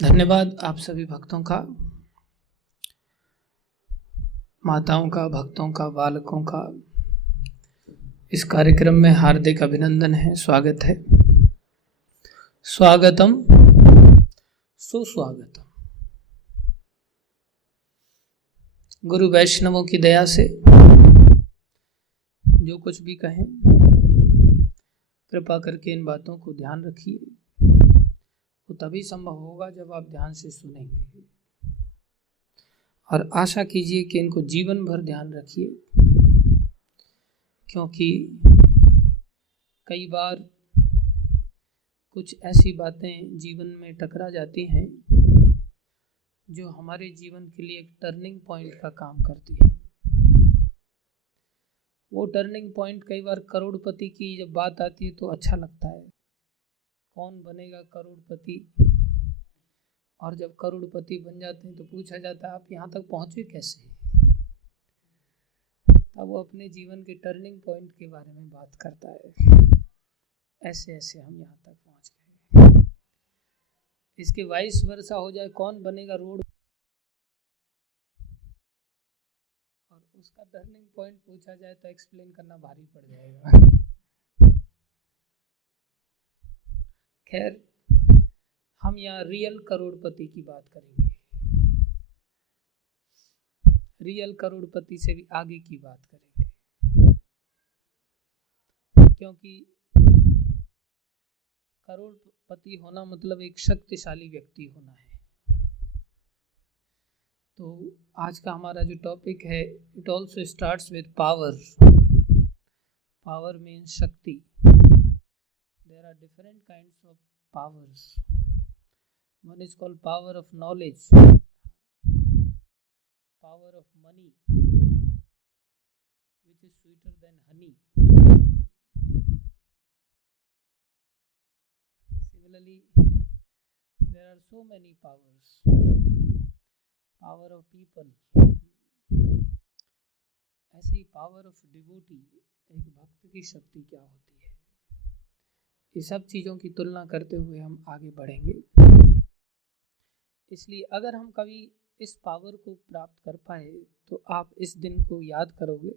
धन्यवाद आप सभी भक्तों का, माताओं का, भक्तों का, बालकों का। इस कार्यक्रम में हार्दिक अभिनंदन है, स्वागत है। स्वागतम सुस्वागतम। गुरु वैष्णवों की दया से जो कुछ भी कहें, कृपा करके इन बातों को ध्यान रखिए। वो तभी संभव होगा जब आप ध्यान से सुनेंगे, और आशा कीजिए कि इनको जीवन भर ध्यान रखिए, क्योंकि कई बार कुछ ऐसी बातें जीवन में टकरा जाती हैं जो हमारे जीवन के लिए एक टर्निंग पॉइंट का काम करती है। वो टर्निंग पॉइंट कई बार करोड़पति की जब बात आती है तो अच्छा लगता है, कौन बनेगा करोड़पति। और जब करोड़पति बन जाते हैं तो पूछा जाता है आप यहाँ तक पहुँचे कैसे। तब वो अपने जीवन के टर्निंग पॉइंट के बारे में बात करता है, ऐसे ऐसे हम यहाँ तक पहुँच गए। इसके वाइस वर्सा हो जाए, कौन बनेगा रोड, और उसका टर्निंग पॉइंट पूछा जाए तो एक्सप्लेन करना भारी पड़ जाएगा। खैर, हम यहाँ रियल करोड़पति की बात करेंगे, रियल करोड़पति से भी आगे की बात करेंगे, क्योंकि करोड़पति होना मतलब एक शक्तिशाली व्यक्ति होना है। तो आज का हमारा जो टॉपिक है, it also starts with power. Power means शक्ति। There are different kinds of powers. One is called power of knowledge, power of money which is sweeter than honey. Similarly, there are so many powers. Power of people. ऐसे ही power of devotee, एक भक्त की शक्ति क्या होती है। ये सब चीज़ों की तुलना करते हुए हम आगे बढ़ेंगे। इसलिए अगर हम कभी इस पावर को प्राप्त कर पाए तो आप इस दिन को याद करोगे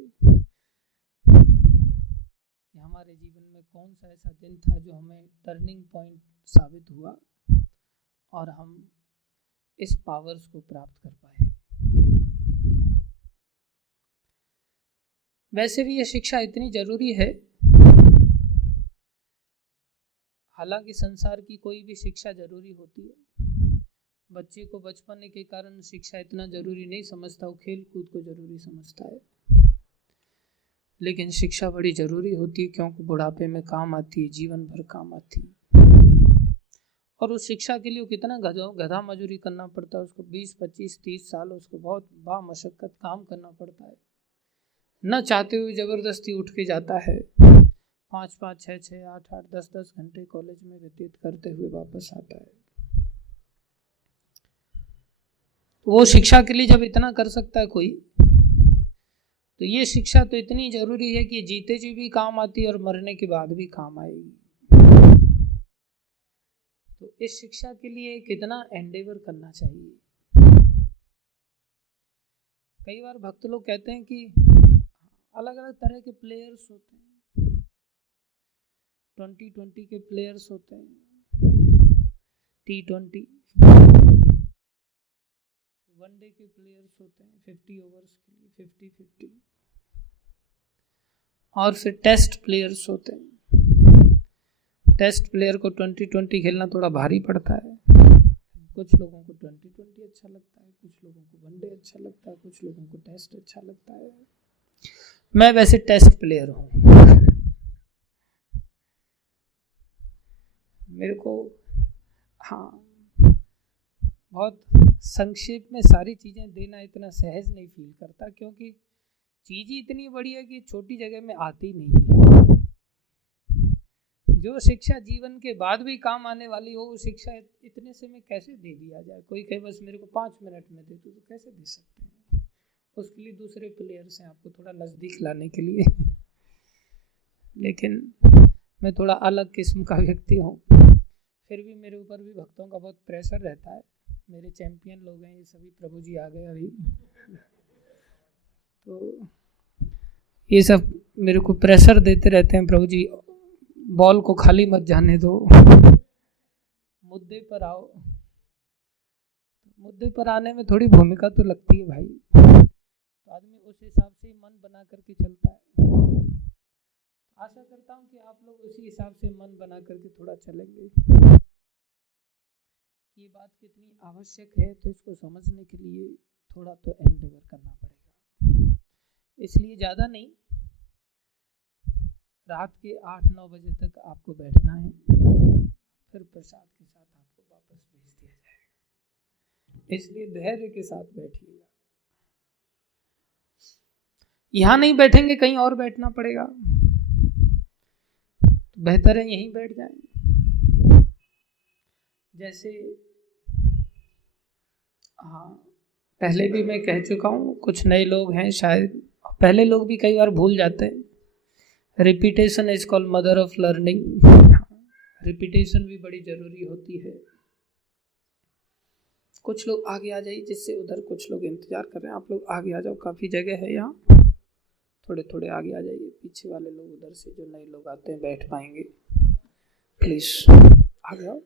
कि हमारे जीवन में कौन सा ऐसा दिन था जो हमें टर्निंग पॉइंट साबित हुआ और हम इस पावर्स को प्राप्त कर पाए। वैसे भी ये शिक्षा इतनी जरूरी है, हालांकि संसार की कोई भी शिक्षा जरूरी होती है। बच्चे को बचपन के कारण शिक्षा इतना जरूरी नहीं समझता, वो खेल कूद को जरूरी समझता है। लेकिन शिक्षा बड़ी जरूरी होती है, क्योंकि बुढ़ापे में काम आती है, जीवन भर काम आती है। और उस शिक्षा के लिए कितना गधा मजूरी करना पड़ता है, उसको 20, 25, 30 साल उसको बहुत बामशक्कत काम करना पड़ता है। न चाहते हुए जबरदस्ती उठ के जाता है, 5-5, 6-6, 8-8, 10-10 घंटे कॉलेज में व्यतीत करते हुए वापस आता है। वो शिक्षा के लिए जब इतना कर सकता है कोई, तो ये शिक्षा तो इतनी जरूरी है कि जीते जी भी काम आती है और मरने के बाद भी काम आएगी। तो इस शिक्षा के लिए कितना एंडेवर करना चाहिए। कई बार भक्त लोग कहते हैं कि अलग अलग तरह के प्लेयर्स होते हैं, 2020 के प्लेयर्स होते हैं, T20 वनडे के प्लेयर्स होते हैं, 50 ओवर्स के लिए 50-50, और फिर टेस्ट प्लेयर्स होते हैं। टेस्ट प्लेयर को 2020 खेलना थोड़ा भारी पड़ता है। कुछ लोगों को 2020 अच्छा लगता है, कुछ लोगों को वनडे अच्छा लगता है, कुछ लोगों को टेस्ट अच्छा लगता है। मैं वैसे टेस्ट प्लेयर हूँ। मेरे को बहुत संक्षेप में सारी चीज़ें देना इतना सहज नहीं फील करता, क्योंकि चीज़ ही इतनी बड़ी है कि छोटी जगह में आती नहीं है। जो शिक्षा जीवन के बाद भी काम आने वाली हो, वो शिक्षा इतने से में कैसे दे दिया जाए। कोई कहे बस मेरे को 5 मिनट में दे दो, तो कैसे दे सकते हैं। उसके लिए दूसरे प्लेयर्स हैं आपको थोड़ा नज़दीक लाने के लिए। लेकिन मैं थोड़ा अलग किस्म का व्यक्ति हूँ, फिर भी मेरे ऊपर भी भक्तों का बहुत प्रेशर रहता है। मेरे चैंपियन लोग हैं ये सभी, प्रभु जी आ गए अभी। तो ये सब मेरे को प्रेशर देते रहते हैं, प्रभु जी बॉल को खाली मत जाने दो, मुद्दे पर आओ। मुद्दे पर आने में थोड़ी भूमिका तो लगती है भाई, तो आदमी उस हिसाब से ही मन बना करके चलता है। आशा करता हूँ कि आप लोग उसी हिसाब से मन बना करके थोड़ा चलेंगे। ये बात कितनी आवश्यक है तो इसको समझने के लिए थोड़ा तो एंडेवर करना पड़ेगा। इसलिए ज़्यादा नहीं, रात के 8-9 बजे तक आपको बैठना है, फिर प्रसाद के साथ आपको वापस भेज दिया जाएगा। इसलिए धैर्य के साथ बैठिएगा। यहाँ नहीं बैठेंगे कहीं और बैठना पड़ेगा, तो बेहतर है यहीं बैठ जाएं। जैसे हाँ, पहले भी मैं कह चुका हूँ, कुछ नए लोग हैं शायद, पहले लोग भी कई बार भूल जाते हैं। Repetition is called mother of learning. Repetition भी बड़ी जरूरी होती है। कुछ लोग आगे आ जाइए, जिससे उधर कुछ लोग इंतजार कर रहे हैं, आप लोग आगे आ जाओ, काफ़ी जगह है यहाँ, थोड़े थोड़े आगे आ जाइए। पीछे वाले लोग उधर से जो नए लोग आते हैं बैठ पाएंगे, प्लीज आगे आओ।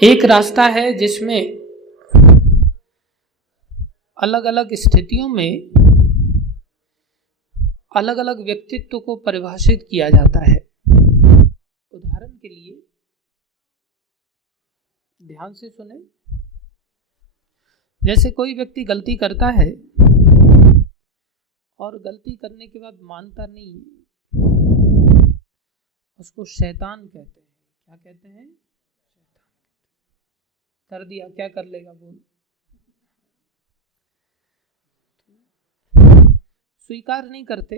एक रास्ता है जिसमें अलग अलग स्थितियों में अलग अलग व्यक्तित्व को परिभाषित किया जाता है। उदाहरण के लिए ध्यान से सुने, जैसे कोई व्यक्ति गलती करता है और गलती करने के बाद मानता नहीं, उसको शैतान कहते हैं। क्या कहते हैं? कर दिया, क्या कर लेगा बोल। स्वीकार नहीं करते,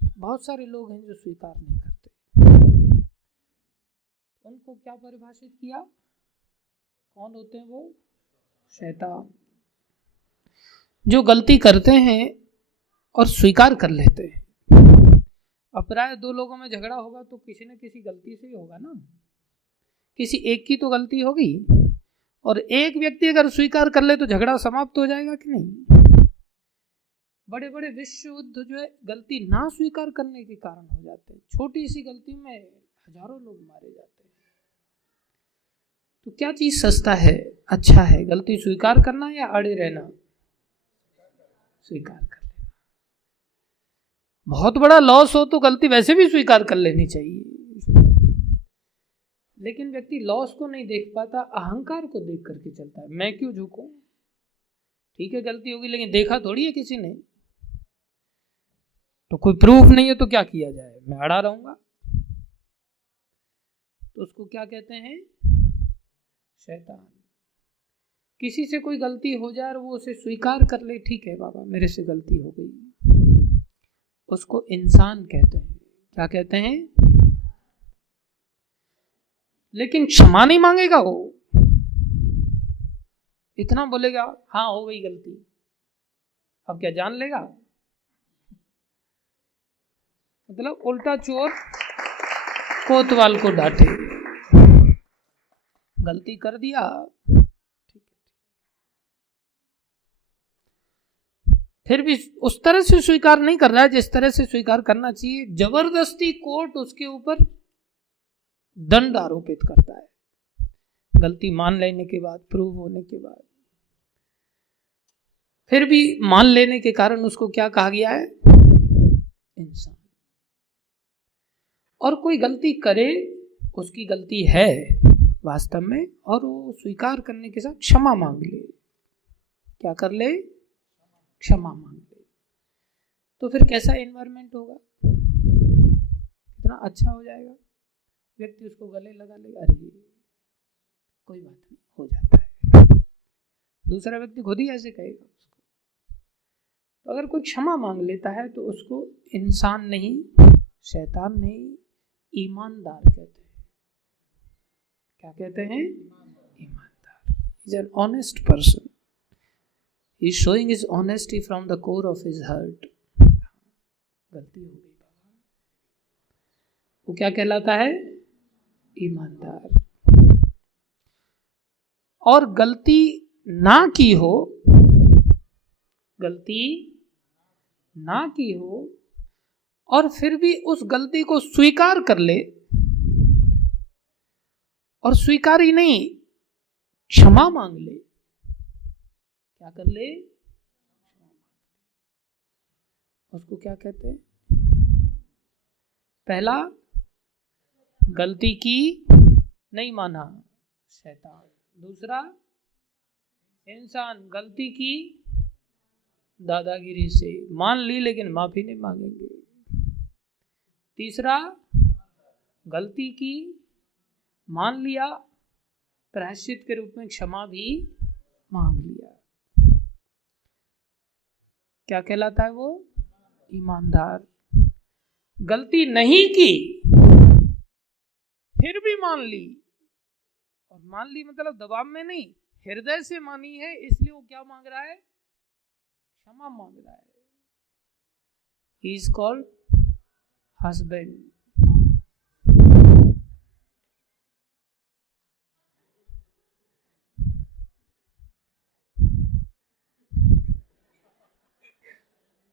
बहुत सारे लोग हैं जो स्वीकार नहीं करते। उनको क्या परिभाषित किया? कौन होते हैं वो? शैतान। जो गलती करते हैं और स्वीकार कर लेते हैं। अब प्राय दो लोगों में झगड़ा होगा तो किसी न किसी गलती से ही होगा ना, किसी एक की तो गलती होगी, और एक व्यक्ति अगर स्वीकार कर ले तो झगड़ा समाप्त हो जाएगा कि नहीं। बड़े बड़े विश्व युद्ध जो है गलती ना स्वीकार करने के कारण हो जाते हैं। छोटी सी गलती में हजारों लोग मारे जाते हैं। तो क्या चीज सस्ता है, अच्छा है? गलती स्वीकार करना या अड़े रहना? स्वीकार कर लेना। बहुत बड़ा लॉस हो तो गलती वैसे भी स्वीकार कर लेनी चाहिए, लेकिन व्यक्ति लॉस को नहीं देख पाता, अहंकार को देख करके चलता है। मैं क्यों झुकूं? ठीक है गलती होगी, लेकिन देखा थोड़ी है किसी ने, तो कोई प्रूफ नहीं है तो क्या किया जाए, मैं अड़ा रहूंगा। तो उसको क्या कहते हैं? शैतान। किसी से कोई गलती हो जाए और वो उसे स्वीकार कर ले, ठीक है बाबा मेरे से गलती हो गई, उसको इंसान कहते हैं। क्या कहते हैं? लेकिन क्षमा नहीं मांगेगा वो, इतना बोलेगा हाँ हो गई गलती, अब क्या जान लेगा? मतलब उल्टा चोर कोतवाल को डांटे। गलती कर दिया, ठीक है, फिर भी उस तरह से स्वीकार नहीं कर रहा है जिस तरह से स्वीकार करना चाहिए। जबरदस्ती कोर्ट उसके ऊपर दंड आरोपित करता है, गलती मान लेने के बाद, प्रूव होने के बाद। फिर भी मान लेने के कारण उसको क्या कहा गया है? इंसान। और कोई गलती करे, उसकी गलती है वास्तव में, और वो स्वीकार करने के साथ क्षमा मांग ले। क्या कर ले? क्षमा मांग ले। तो फिर कैसा एनवायरनमेंट होगा? कितना अच्छा हो जाएगा। व्यक्ति उसको गले लगा लेगा, अरे कोई बात नहीं, हो जाता है। दूसरा व्यक्ति खुद ही ऐसे कहेगा उसको। तो अगर कोई क्षमा मांग लेता है तो उसको इंसान नहीं, शैतान नहीं, ईमानदार कहते हैं। क्या कहते हैं? ईमानदार। He is an honest person. He is showing his honesty from the core of his heart. गलती हो गई बाबा, वो क्या कहलाता है? ईमानदार। और गलती ना की हो, गलती ना की हो और फिर भी उस गलती को स्वीकार कर ले, और स्वीकार ही नहीं, क्षमा मांग ले। क्या कर ले? उसको क्या कहते हैं? पहला, गलती की नहीं माना, शैतान। दूसरा, इंसान गलती की दादागिरी से मान ली लेकिन माफी नहीं मांगेंगे। तीसरा, गलती की मान लिया, प्रायश्चित के रूप में क्षमा भी मांग लिया। क्या कहलाता है वो? ईमानदार। गलती नहीं की फिर भी मान ली, और मान ली मतलब दबाव में नहीं, हृदय से मानी है, इसलिए वो क्या मांग रहा है? क्षमा मांग रहा है। He is called husband.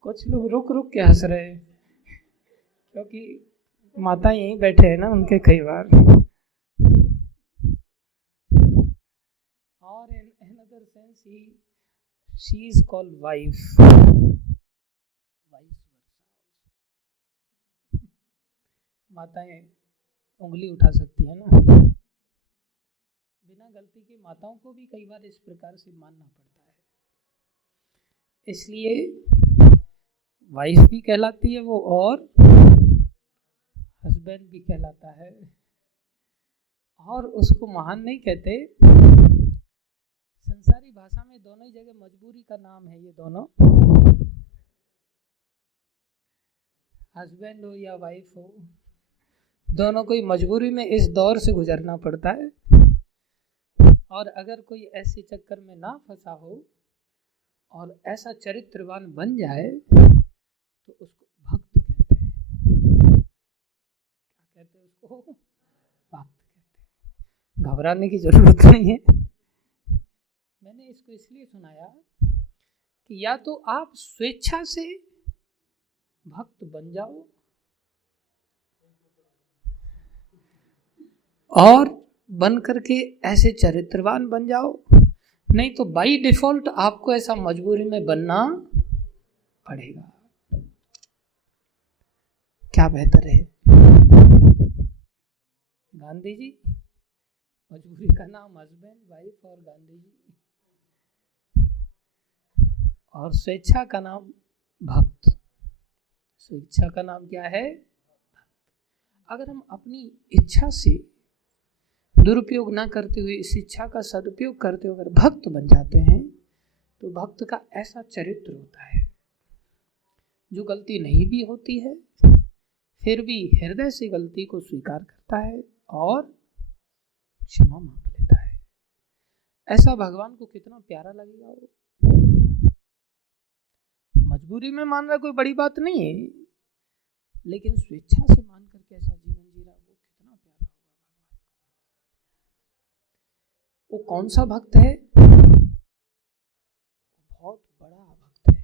कुछ लोग रुक रुक के हंस रहे हैं क्योंकि माता यहीं बैठे हैं ना उनके कई बार। और in another sense she is called wife. माताएं उंगली उठा सकती है ना, बिना गलती के माताओं को भी कई बार इस प्रकार से मानना पड़ता है, इसलिए वाइफ भी कहलाती है वो और हस्बैंड भी कहलाता है। और उसको महान नहीं कहते, संसारी भाषा में दोनों ही जगह मजबूरी का नाम है ये दोनों, हस्बैंड हो या वाइफ हो, दोनों को मजबूरी में इस दौर से गुजरना पड़ता है। और अगर कोई ऐसे चक्कर में ना फंसा हो और ऐसा चरित्रवान बन जाए तो उसको भक्त कहते हैं। क्या कहते हैं उसको? भक्त कहते हैं। घबराने की जरूरत नहीं है। मैंने इसको इसलिए सुनाया कि या तो आप स्वेच्छा से भक्त बन जाओ और बन करके ऐसे चरित्रवान बन जाओ, नहीं तो बाई डिफॉल्ट आपको ऐसा मजबूरी में बनना पड़ेगा। क्या बेहतर है? गांधी जी, मजबूरी का नाम हस्बैंड वाइफ और गांधी जी, और स्वेच्छा का नाम भक्त। स्वेच्छा का नाम क्या है? अगर हम अपनी इच्छा से दुरुपयोग ना करते हुए इस इच्छा का सदुपयोग करते हुए अगर भक्त बन जाते हैं तो भक्त का ऐसा चरित्र होता है जो गलती नहीं भी होती है फिर भी हृदय से गलती को स्वीकार करता है और क्षमा मांग लेता है। ऐसा भगवान को कितना प्यारा लगेगा वो। मजबूरी में मान रहा कोई बड़ी बात नहीं है, लेकिन स्वेच्छा से मान करके ऐसा जीवन जी रहा वो कितना प्यारा होगा भगवान। वो कौन सा भक्त है? बहुत बड़ा भक्त है।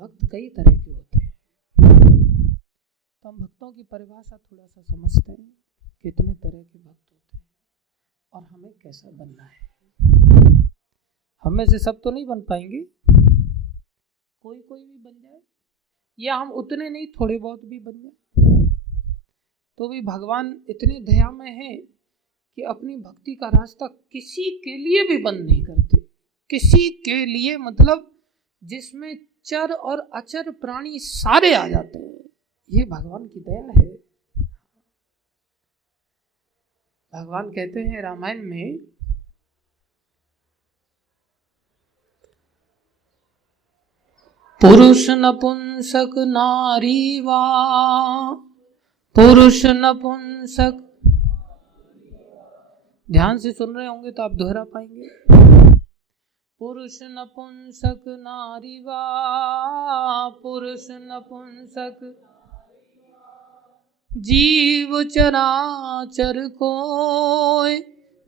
भक्त कई तरह के होते हैं, तो हम भक्तों की परिभाषा थोड़ा सा समझते हैं, कितने तरह के भक्त होते हैं और हमें कैसा बनना है। हम में से सब तो नहीं बन पाएंगे, कोई कोई भी बन जाए, या हम उतने नहीं थोड़े बहुत भी बन जाए, तो भी भगवान इतने दया में है कि अपनी भक्ति का रास्ता किसी के लिए भी बंद नहीं करते। किसी के लिए मतलब जिसमें चर और अचर प्राणी सारे आ जाते हैं, ये भगवान की दया है। भगवान कहते हैं रामायण में, पुरुष नपुंसक नारी वा, पुरुष नपुंसक, ध्यान से सुन रहे होंगे तो आप दोहरा पाएंगे। पुरुष नपुंसक नारी वा, पुरुष नपुंसक जीव चराचर कोय,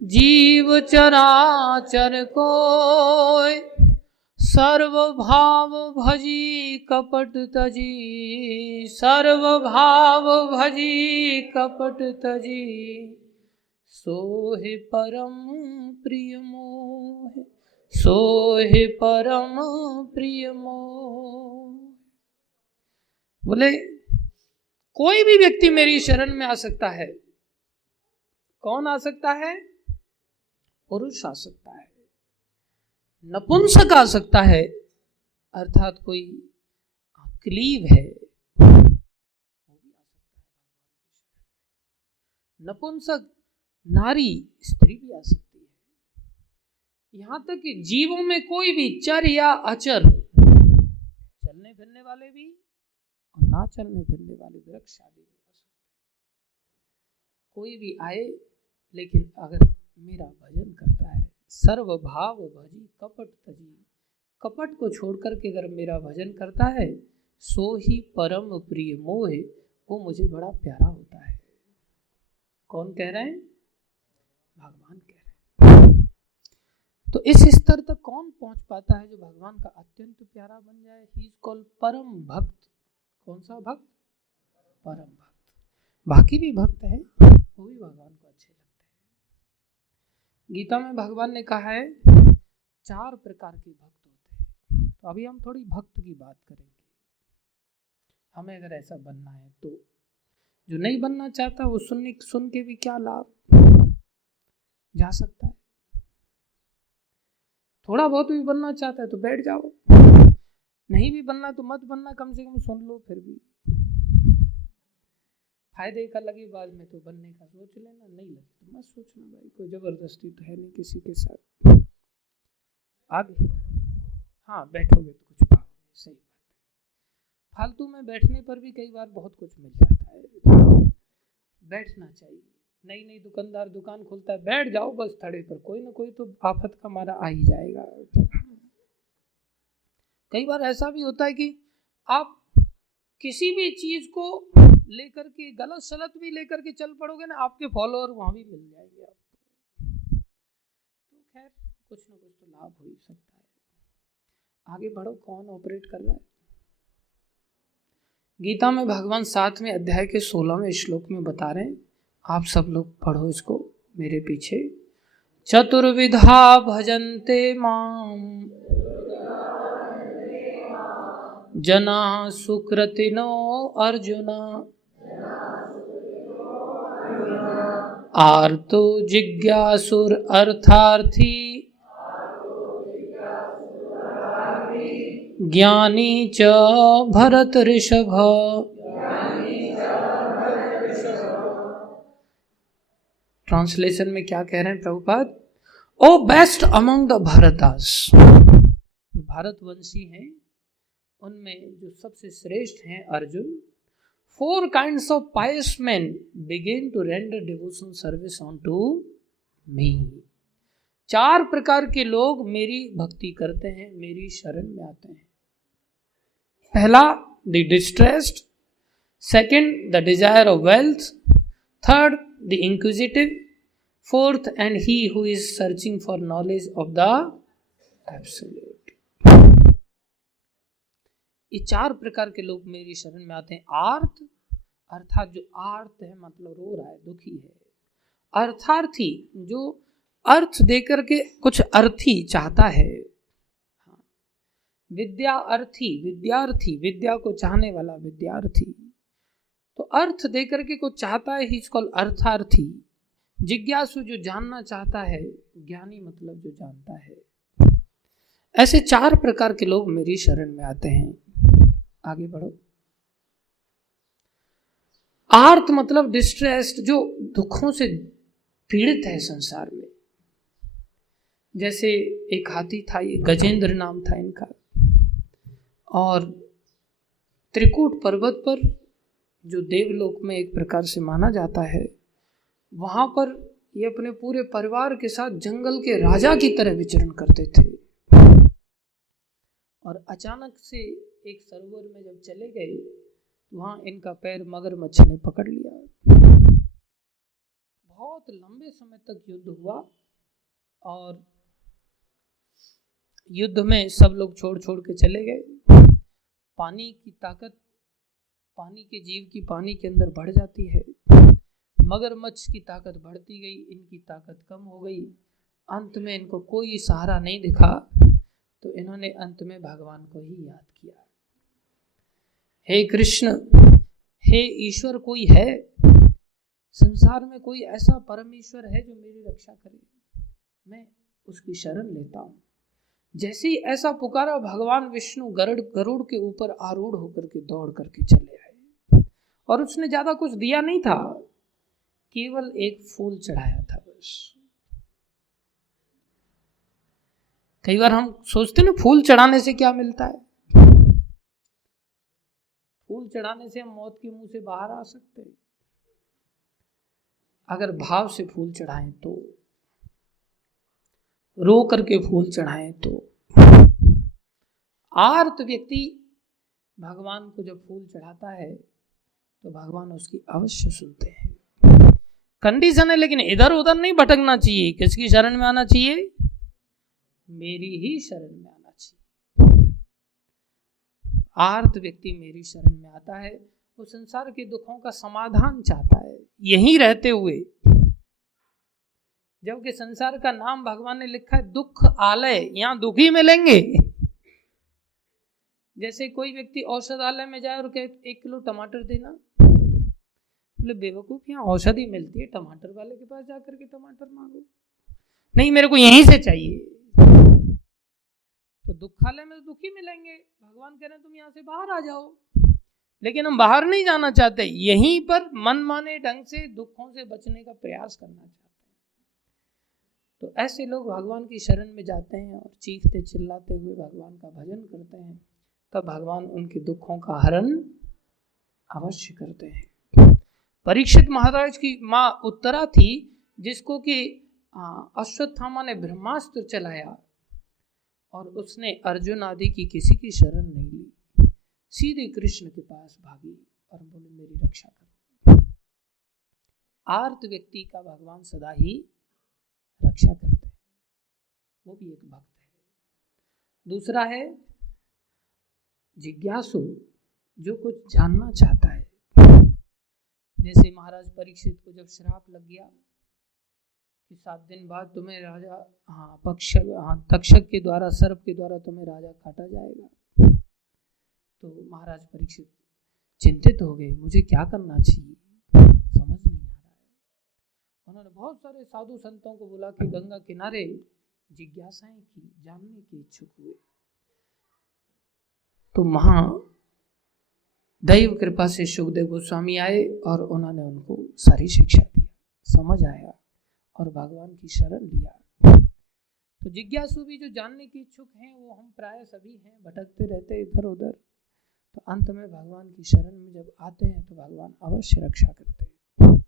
जीव चराचर कोय, सर्व भाव भजी कपट तजी, सर्व भाव भजी कपट तजी, सोहि परम प्रिय मोह, सोहि परम प्रिय मोह। बोले कोई भी व्यक्ति मेरी शरण में आ सकता है। कौन आ सकता है? पुरुष आ सकता है, नपुंसक आ सकता है, अर्थात कोई क्लीव है, नपुंसक नारी स्त्री भी आ सकती है। यहां तक कि जीवों में कोई भी चर या अचर, चलने फिरने वाले भी और ना चलने फिरने वाले, वृक्ष आदि भी आ सकते हैं। कोई भी आए, लेकिन अगर मेरा भजन करता है, सर्व भाव भजी कपट तजी, कपट को छोड़ करके अगर मेरा भजन करता है, सो ही परम प्रिय मोह, वो मुझे बड़ा प्यारा होता है। कौन कह रहे हैं? भगवान कह रहे हैं। तो इस स्तर तक कौन पहुंच पाता है जो भगवान का अत्यंत प्यारा बन जाए? ही इज कॉल्ड परम भक्त। कौन सा भक्त? परम भक्त। बाकी भी भक्त हैं, वो भी भगवान को अच्छे लगते हैं। गीता में भगवान ने कहा है 4 प्रकार के भक्त होते हैं। तो अभी हम थोड़ी भक्त की बात करेंगे। हमें अगर ऐसा बनना है तो, जो नहीं बनना चाहता वो सुन के भी क्या लाभ, जा सकता है। थोड़ा बहुत भी बनना चाहता है तो बैठ जाओ, नहीं भी बनना तो मत बनना, कम से कम सुन लो। फिर भी फायदे का लगे बाद में तो बनने का सोच लेना, नहीं लगे तो मत सोचना भाई, कोई जबरदस्ती तो है नहीं किसी के साथ। आगे हाँ, बैठोगे तो कुछ पाओगे, सही बात है। फालतू में बैठने पर भी कई बार बहुत कुछ मिल जाता है, बैठना चाहिए। नई नई दुकानदार दुकान खोलता है, बैठ जाओ बस थड़े पर, कोई ना कोई तो आफत का मारा आ ही जाएगा। कई बार ऐसा भी होता है कि आप किसी भी चीज को लेकर के गलत सलत भी लेकर के चल पड़ोगे ना, आपके फॉलोअर वहां भी मिल जाएंगे आपको। तो खैर कुछ ना कुछ तो लाभ हो ही सकता है। आगे बढ़ो, कौन ऑपरेट कर रहा है? गीता में भगवान 7वें अध्याय के 16वें श्लोक में बता रहे हैं, आप सब लोग पढ़ो इसको मेरे पीछे। चतुर्विधा भजन्ते माम जना सुकृतिनो अर्जुन, आर्तो जिज्ञासुर अर्थार्थी, ज्ञानी च भरत ऋषभ। ट्रांसलेशन में क्या कह रहे हैं प्रभुपाद? ओ बेस्ट अमंग द भरतास, भारतवंशी हैं उनमें जो सबसे श्रेष्ठ हैं Arjun. 4 kinds of pious men begin to render devotional service unto me। 4 प्रकार के लोग मेरी भक्ति करते हैं, मेरी शरण में आते हैं। पहला, the distressed, second, the desire of wealth, third, the inquisitive, fourth, and he who is searching for knowledge of the absolute. ये 4 प्रकार के लोग मेरी शरण में आते हैं। आर्त, अर्थात जो आर्त है मतलब रो रहा है, दुखी है। अर्थार्थी, जो अर्थ देकर के कुछ अर्थी चाहता है। विद्या अर्थी, विद्यार्थी, विद्या को चाहने वाला विद्यार्थी। तो अर्थ देकर के कुछ चाहता है, ही इज कॉल्ड अर्थार्थी। जिज्ञासु, जो जानना चाहता है। ज्ञानी मतलब जो जानता है। ऐसे 4 प्रकार के लोग मेरी शरण में आते हैं। आगे बढ़ो। आर्त मतलब डिस्ट्रेस्ड, जो दुखों से पीड़ित है संसार में। जैसे एक हाथी था, ये गजेंद्र नाम था इनका, और त्रिकूट पर्वत पर, जो देवलोक में एक प्रकार से माना जाता है, वहां पर ये अपने पूरे परिवार के साथ जंगल के राजा की तरह विचरण करते थे। और अचानक से एक सरोवर में जब चले गए वहाँ इनका पैर मगरमच्छ ने पकड़ लिया। बहुत लंबे समय तक युद्ध हुआ और युद्ध में सब लोग छोड़ छोड़ के चले गए। पानी की ताकत, पानी के जीव की पानी के अंदर बढ़ जाती है। मगरमच्छ की ताकत बढ़ती गई, इनकी ताकत कम हो गई। अंत में इनको कोई सहारा नहीं दिखा तो इन्होंने अंत में भगवान को ही याद किया। हे कृष्ण, हे ईश्वर, कोई है संसार में, कोई ऐसा परमेश्वर है जो मेरी रक्षा करे, मैं उसकी शरण लेता हूँ। जैसे ही ऐसा पुकारा, भगवान विष्णु गरुड़ के ऊपर आरूढ़ होकर के दौड़ करके चले आए और उसने ज्यादा कुछ दिया नहीं था, केवल एक फूल चढ़ाया था बस। कई बार हम सोचते ना फूल चढ़ाने से क्या मिलता है। फूल चढ़ाने से हम मौत के मुंह से बाहर आ सकते हैं, अगर भाव से फूल चढ़ाएं तो, रो करके फूल चढ़ाएं तो। आर्त व्यक्ति भगवान को जब फूल चढ़ाता है तो भगवान उसकी अवश्य सुनते हैं। कंडीशन है लेकिन इधर उधर नहीं भटकना चाहिए। किसकी शरण में आना चाहिए? मेरी ही शरण में आना चाहिए। आर्त व्यक्ति मेरी शरण में आता है, वो संसार के दुखों का समाधान चाहता है यहीं रहते हुए। जबकि संसार का नाम भगवान ने लिखा है दुख आलय, यहां दुखी मिलेंगे। जैसे कोई व्यक्ति औषधालय में जाए और कहे 1 किलो टमाटर देना, बोले बेवकूफ, यहाँ औषधि मिलती है, टमाटर वाले के पास जाकर के टमाटर मांगो। नहीं, मेरे को यहीं से चाहिए। तो दुखालय में दुखी मिलेंगे। भगवान कह रहे हैं तुम यहाँ से बाहर आ जाओ, लेकिन हम बाहर नहीं जाना चाहते, यहीं पर मनमाने ढंग से दुखों से बचने का प्रयास करना चाहते हैं। तो ऐसे लोग भगवान की शरण में जाते हैं और चीखते चिल्लाते हुए भगवान का भजन करते हैं, तब भगवान उनके दुखों का हरण अवश्य करते हैं। परीक्षित महाराज की माँ उत्तरा थी, जिसको कि अश्वत्थामा ने ब्रह्मास्त्र चलाया और उसने अर्जुन आदि की किसी की शरण नहीं ली, सीधे कृष्ण के पास भागी और बोले मेरी रक्षा करो। आर्त व्यक्ति का भगवान सदा ही रक्षा करते हैं, वो भी एक भक्त है। दूसरा है जिज्ञासु, जो कुछ जानना चाहता है। जैसे महाराज परीक्षित को जब श्राप लग गया कि 7 दिन बाद तुम्हें राजा तक्षक के द्वारा, सर्प के द्वारा तुम्हें राजा काटा जाएगा, तो महाराज परीक्षित चिंतित हो गए, मुझे क्या करना चाहिए, समझ नहीं आ रहा है। उन्होंने बहुत सारे साधु संतों को बुला के गंगा किनारे जिज्ञासाएं की, जानने के इच्छुक हुए। तो वहां दैव कृपा से सुखदेव गोस्वामी आए और उन्होंने उनको सारी शिक्षा दी, समझ आया और भगवान की शरण लिया। तो जिज्ञासु भी जो जानने के इच्छुक हैं, वो हम प्राय सभी हैं, भटकते रहते इधर उधर। तो अंत में भगवान की शरण में जब आते हैं तो भगवान अवश्य रक्षा करते हैं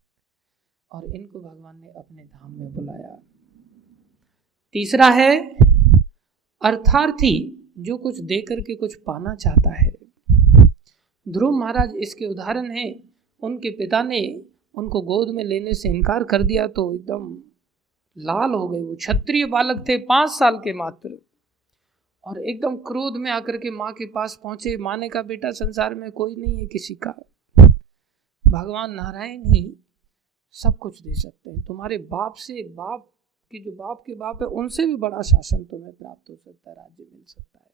और इनको भगवान ने अपने धाम में बुलाया। तीसरा है अर्थार्थी, जो कुछ दे करके कुछ पाना चाहता है। ध्रुव महाराज इसके उदाहरण हैं। उनके पिता ने उनको गोद में लेने से इनकार कर दिया तो एकदम लाल हो गए। वो क्षत्रिय बालक थे, 5 साल के मात्र, और एकदम क्रोध में आकर के माँ के पास पहुंचे। माँ ने कहा बेटा संसार में कोई नहीं है किसी का, भगवान नारायण ही सब कुछ दे सकते हैं। तुम्हारे बाप से, बाप के जो बाप के बाप है, उनसे भी बड़ा शासन तुम्हें प्राप्त हो सकता है, राज्य मिल सकता है।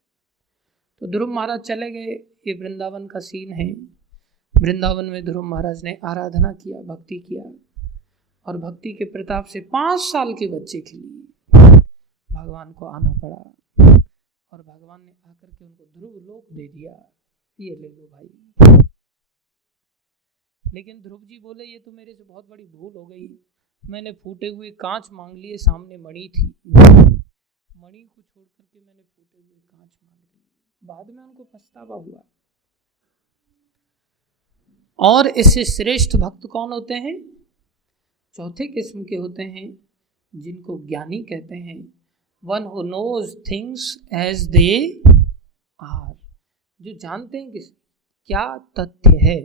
तो ध्रुव महाराज चले गए। ये वृंदावन का सीन है। वृंदावन में ध्रुव महाराज ने आराधना किया, भक्ति किया, और भक्ति के प्रताप से 5 साल के बच्चे के लिए भगवान को आना पड़ा और भगवान ने आकर के उनको ध्रुव लोक दे दिया, ये ले लो भाई। लेकिन ध्रुव जी बोले ये तो मेरे से बहुत बड़ी भूल हो गई, मैंने फूटे हुए कांच मांग लिए, सामने मणि थी, मणि को छोड़ करके मैंने फूटे हुए कांच मांग लिए। बाद में उनको पछतावा हुआ। और इससे श्रेष्ठ भक्त कौन होते हैं? चौथे किस्म के होते हैं, जिनको ज्ञानी कहते हैं। One who knows things as they are, जो जानते हैं क्या तथ्य है,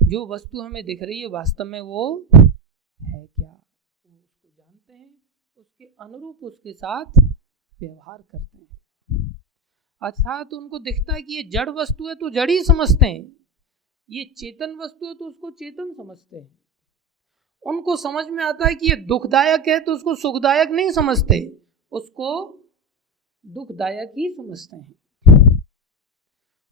जो वस्तु हमें दिख रही है वास्तव में वो है क्या, उसको जानते हैं, उसके अनुरूप उसके साथ व्यवहार करते हैं। अर्थात उनको दिखता है कि ये जड़ वस्तु है तो जड़ ही समझते हैं, ये चेतन वस्तु है तो उसको चेतन समझते हैं। उनको समझ में आता है कि ये दुखदायक है तो उसको सुखदायक नहीं समझते, उसको दुखदायक ही समझते हैं।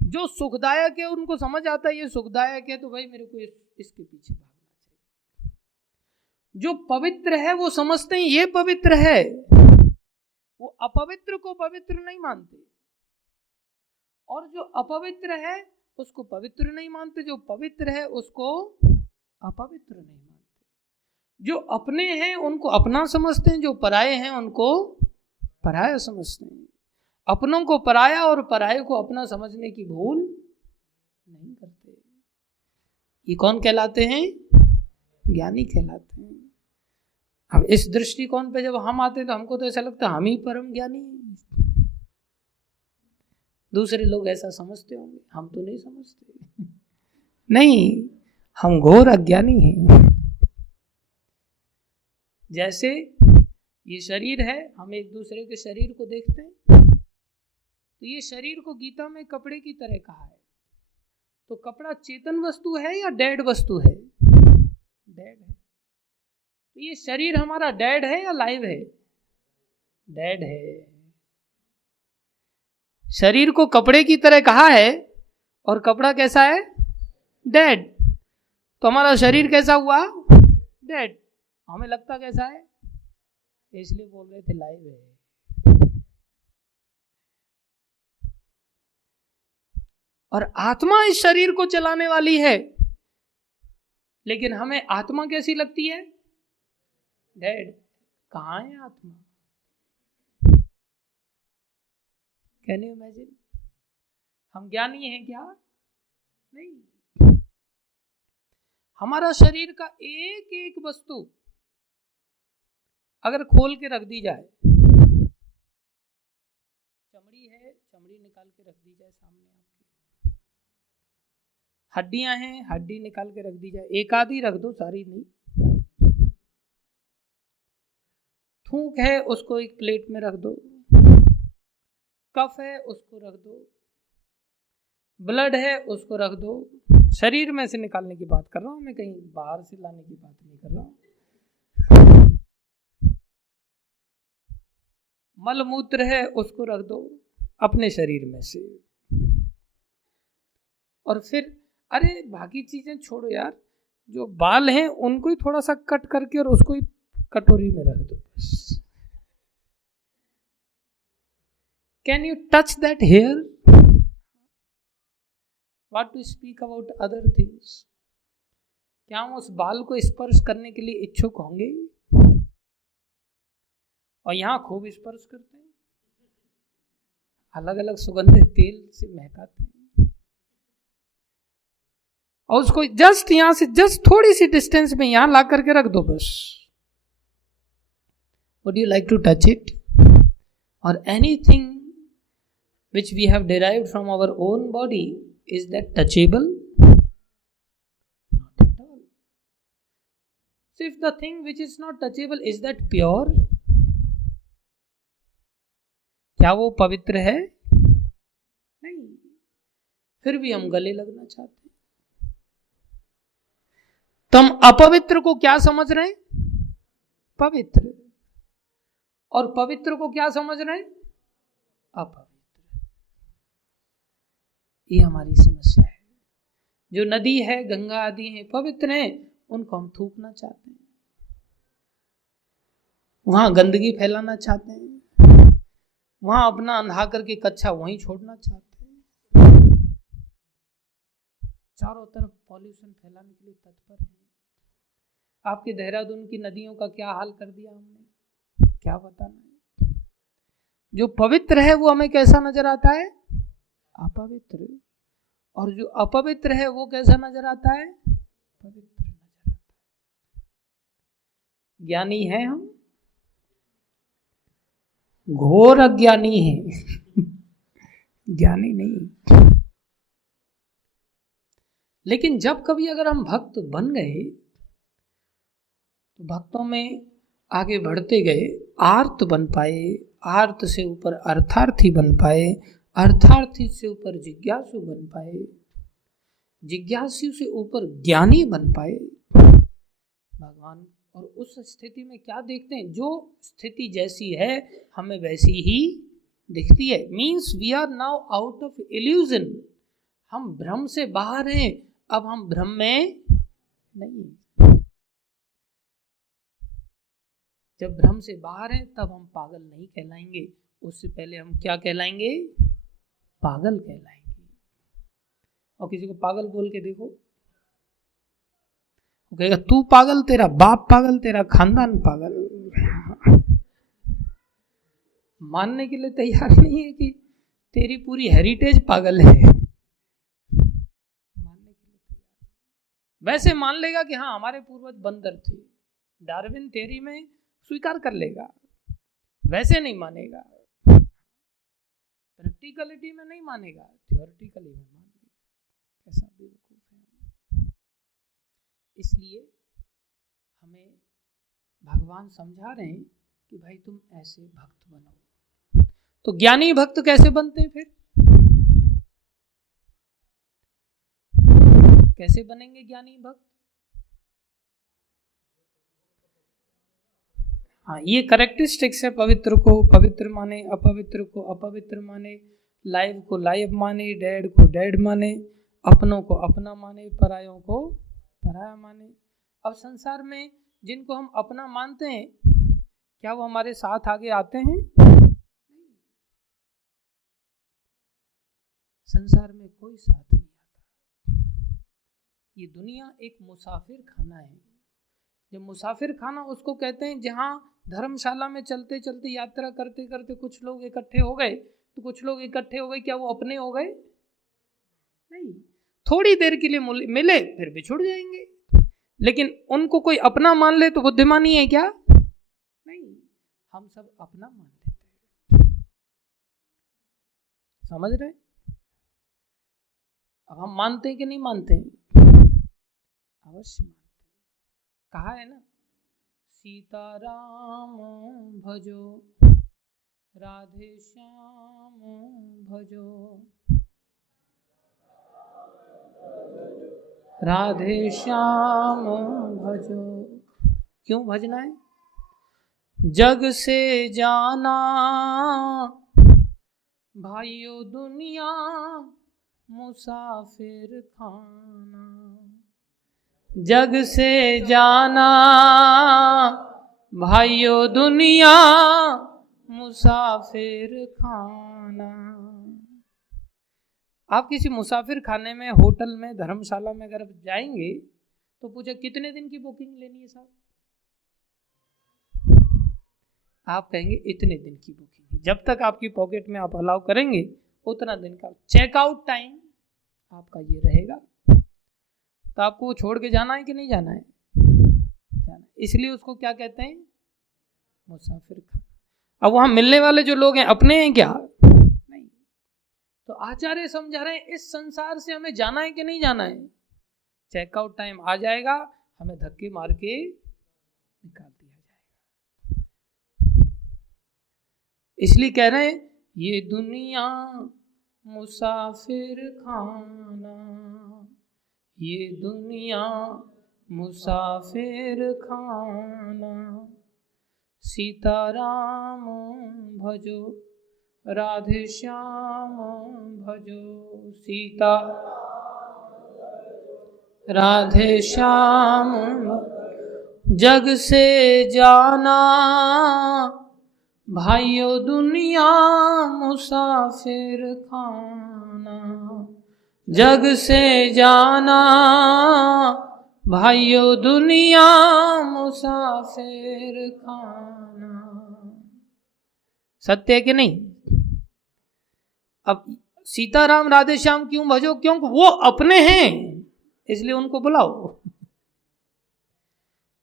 जो सुखदायक है उनको समझ आता है ये सुखदायक है तो भाई मेरे को इसके पीछे भागना चाहिए। जो पवित्र है वो समझते हैं ये पवित्र है, वो अपवित्र को पवित्र नहीं मानते, और जो अपवित्र है उसको पवित्र नहीं मानते, जो पवित्र है उसको अपवित्र नहीं मानते। जो अपने हैं उनको अपना समझते हैं, जो पराये हैं उनको पराया समझते हैं। अपनों को पराया और पराये को अपना समझने की भूल नहीं करते। ये कौन कहलाते हैं? ज्ञानी कहलाते हैं। अब इस दृष्टिकोण पे जब हम आते हैं तो हमको तो ऐसा लगता है हम ही परम ज्ञानी हैं। दूसरे लोग ऐसा समझते होंगे, हम तो नहीं समझते। नहीं, हम घोर अज्ञानी हैं। जैसे ये शरीर है, हम एक दूसरे के शरीर को देखते हैं तो ये शरीर को गीता में कपड़े की तरह कहा है। तो कपड़ा चेतन वस्तु है या डेड वस्तु है? डेड है। तो ये शरीर हमारा डेड है या लाइव है? डेड है। शरीर को कपड़े की तरह कहा है और कपड़ा कैसा है? डेड। तो हमारा शरीर कैसा हुआ? डेड। हमें लगता कैसा है? इसलिए बोल रहे थे लाइव है। और आत्मा इस शरीर को चलाने वाली है, लेकिन हमें आत्मा कैसी लगती है? डेड। कहाँ है आत्मा? Can you imagine? हम ज्ञानी हैं क्या? नहीं। हमारा शरीर का एक एक वस्तु अगर खोल के रख दी जाए, चमड़ी है, चमड़ी निकाल के रख दी जाए सामने आपके, हड्डियां हैं, हड्डी निकाल के रख दी जाए, एक आधी रख दो, सारी नहीं। थूक है, उसको एक प्लेट में रख दो, कफ है उसको रख दो, ब्लड है उसको रख दो। शरीर में से निकालने की बात कर रहा हूं मैं, कहीं बाहर से लाने की बात नहीं कर रहा हूं। मल मूत्र है उसको रख दो अपने शरीर में से, और फिर अरे बाकी चीजें छोड़ो यार, जो बाल हैं उनको ही थोड़ा सा कट करके और उसको ही कटोरी में रख दो बस। Can you touch that hair? What to speak about other things? क्या हम उस बाल को स्पर्श करने के लिए इच्छुक होंगे? और यहाँ खूब स्पर्श करते हैं, अलग अलग सुगंधित तेल से महकाते हैं, और उसको जस्ट यहाँ से जस्ट थोड़ी सी डिस्टेंस में यहाँ ला करके रख दो बस। Would you like to touch it? Or anything which we have derived from our own body, is that touchable? Not at all. So if the thing which is not touchable, is that pure? क्या वो पवित्र है? नहीं। फिर भी हम गले लगना चाहते हैं। तो हम अपवित्र को क्या समझ रहे हैं? पवित्र। और पवित्र को क्या समझ रहे हैं? अपवित्र। ये हमारी समस्या है। जो नदी है, गंगा आदि है, पवित्र है, उनको हम थूकना चाहते हैं, वहां गंदगी फैलाना चाहते हैं, वहां अपना अंधा करके कच्चा वहीं छोड़ना चाहते हैं, चारों तरफ पॉल्यूशन फैलाने के लिए तत्पर है। आपके देहरादून की नदियों का क्या हाल कर दिया हमने, क्या बताना। जो पवित्र है वो हमें कैसा नजर आता है? अपवित्र। और जो अपवित्र है वो कैसा नजर आता है? पवित्र नजर आता है। ज्ञानी है हम? घोर अज्ञानी है। ज्ञानी नहीं। लेकिन जब कभी अगर हम भक्त बन गए तो भक्तों में आगे बढ़ते गए, आर्त बन पाए, आर्त से ऊपर अर्थार्थी बन पाए, अर्थार्थी से ऊपर जिज्ञासु बन पाए, जिज्ञासु से ऊपर ज्ञानी बन पाए भगवान। और उस स्थिति में क्या देखते हैं, जो स्थिति जैसी है हमें वैसी ही दिखती है। Means we are now out of illusion, हम भ्रम से बाहर हैं, अब हम भ्रम में नहीं। जब भ्रम से बाहर हैं तब हम पागल नहीं कहलाएंगे, उससे पहले हम क्या कहलाएंगे, पागल कहलाएंगे। और किसी को पागल बोल के देखो, वो कहेगा तू पागल, तेरा बाप पागल, तेरा खानदान पागल। मानने के लिए तैयार नहीं है कि तेरी पूरी हेरिटेज पागल है। मानने के लिए तैयार, वैसे मान लेगा कि हाँ हमारे पूर्वज बंदर थे, डार्विन थ्योरी में स्वीकार कर लेगा, वैसे नहीं मानेगा, प्रैक्टिकलिटी में नहीं मानेगा, थ्योरेटिकली में मान लेगा। ऐसा बेवकूफ है। इसलिए हमें भगवान समझा रहे हैं कि भाई तुम ऐसे भक्त बनो। तो ज्ञानी भक्त कैसे बनते हैं फिर, कैसे बनेंगे ज्ञानी भक्त? हाँ, ये करेक्टरिस्टिक्स है पवित्र को पवित्र माने, अपवित्र को अपवित्र माने, लाइव को लाइव माने, डेड को डेड माने, अपनों को अपना माने, परायों को पराया माने। अब संसार में जिनको हम अपना मानते हैं, क्या वो हमारे साथ आगे आते हैं? संसार में कोई साथ नहीं आता। ये दुनिया एक मुसाफिर खाना है। जब मुसाफिर खाना उसको कहते हैं जहाँ धर्मशाला में चलते चलते यात्रा करते करते कुछ लोग इकट्ठे हो गए, तो कुछ लोग इकट्ठे हो गए, क्या वो अपने हो गए? नहीं, थोड़ी देर के लिए मिले फिर बिछुड़ जाएंगे। लेकिन उनको कोई अपना मान ले तो बुद्धिमानी है क्या? नहीं, हम सब अपना मान लेते हैं। समझ रहे? अब हम मानते हैं कि नहीं मानते हैं? अवश्य मानते। कहा है ना, सीताराम भजो राधे श्याम भजो, राधे श्याम भजो। क्यों भजना है? जग से जाना भाइयों दुनिया मुसाफिर खाना, जग से जाना भाइयों दुनिया मुसाफिर खाना। आप किसी मुसाफिर खाने में, होटल में, धर्मशाला में अगर जाएंगे तो पूछे कितने दिन की बुकिंग लेनी है साहब, आप कहेंगे इतने दिन की बुकिंग। जब तक आपकी पॉकेट में आप अलाउ करेंगे उतना दिन का चेकआउट टाइम आपका ये रहेगा। तो आपको छोड़ के जाना है कि नहीं जाना है? जाना। इसलिए उसको क्या कहते हैं? मुसाफिर खाना। अब वहां मिलने वाले जो लोग हैं अपने हैं क्या? नहीं। तो आचार्य समझा रहे हैं इस संसार से हमें जाना है कि नहीं जाना है? चेकआउट टाइम आ जाएगा, हमें धक्के मार के निकाल दिया जाएगा। इसलिए कह रहे हैं ये दुनिया मुसाफिर खाना, ये दुनिया मुसाफिर खाना, सीताराम भजो राधे श्याम भजो, सीता राधे श्याम। जग से जाना भाइयों दुनिया मुसाफिर खाना, जग से जाना भाइयों दुनिया मुसाफिर खाना। सत्य है कि नहीं? अब सीताराम राधे श्याम क्यों भजो? क्योंकि वो अपने हैं, इसलिए उनको बुलाओ।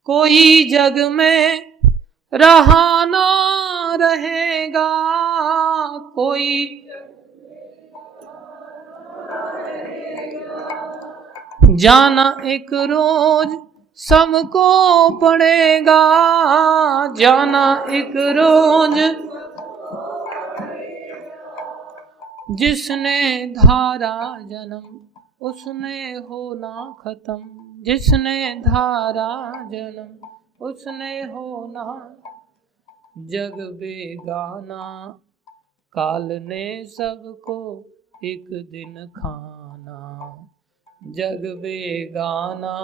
कोई जग में रहा ना रहेगा, कोई जाना एक रोज सबको पड़ेगा, जाना एक रोज जिसने धारा जन्म उसने होना खत्म, जिसने धारा जन्म उसने होना, जग बेगाना काल ने सबको एक दिन खाना, जग बेगाना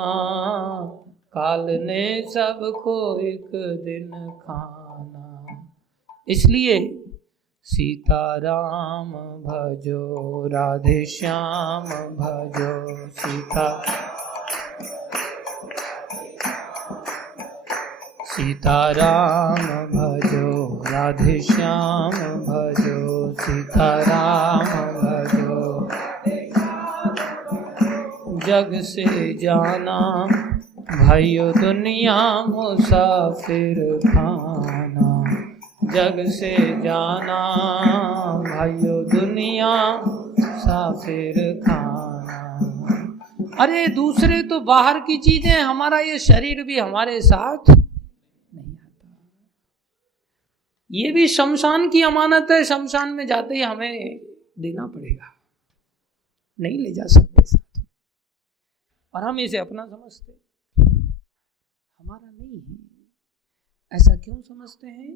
काल ने सबको एक दिन खाना। इसलिए सीताराम भजो राधे श्याम भजो, सीताराम भजो राधे श्याम भजो, सीताराम भजो। जग से जाना भाइयों दुनिया मुसाफिर खाना, जग से जाना भाइयों दुनिया मुसाफिर खाना। अरे दूसरे तो बाहर की चीजें, हमारा ये शरीर भी हमारे साथ नहीं आता। ये भी शमशान की अमानत है, शमशान में जाते ही हमें देना पड़ेगा, नहीं ले जा सकते साथ में। और हम इसे अपना समझते, हमारा नहीं है। ऐसा क्यों समझते हैं?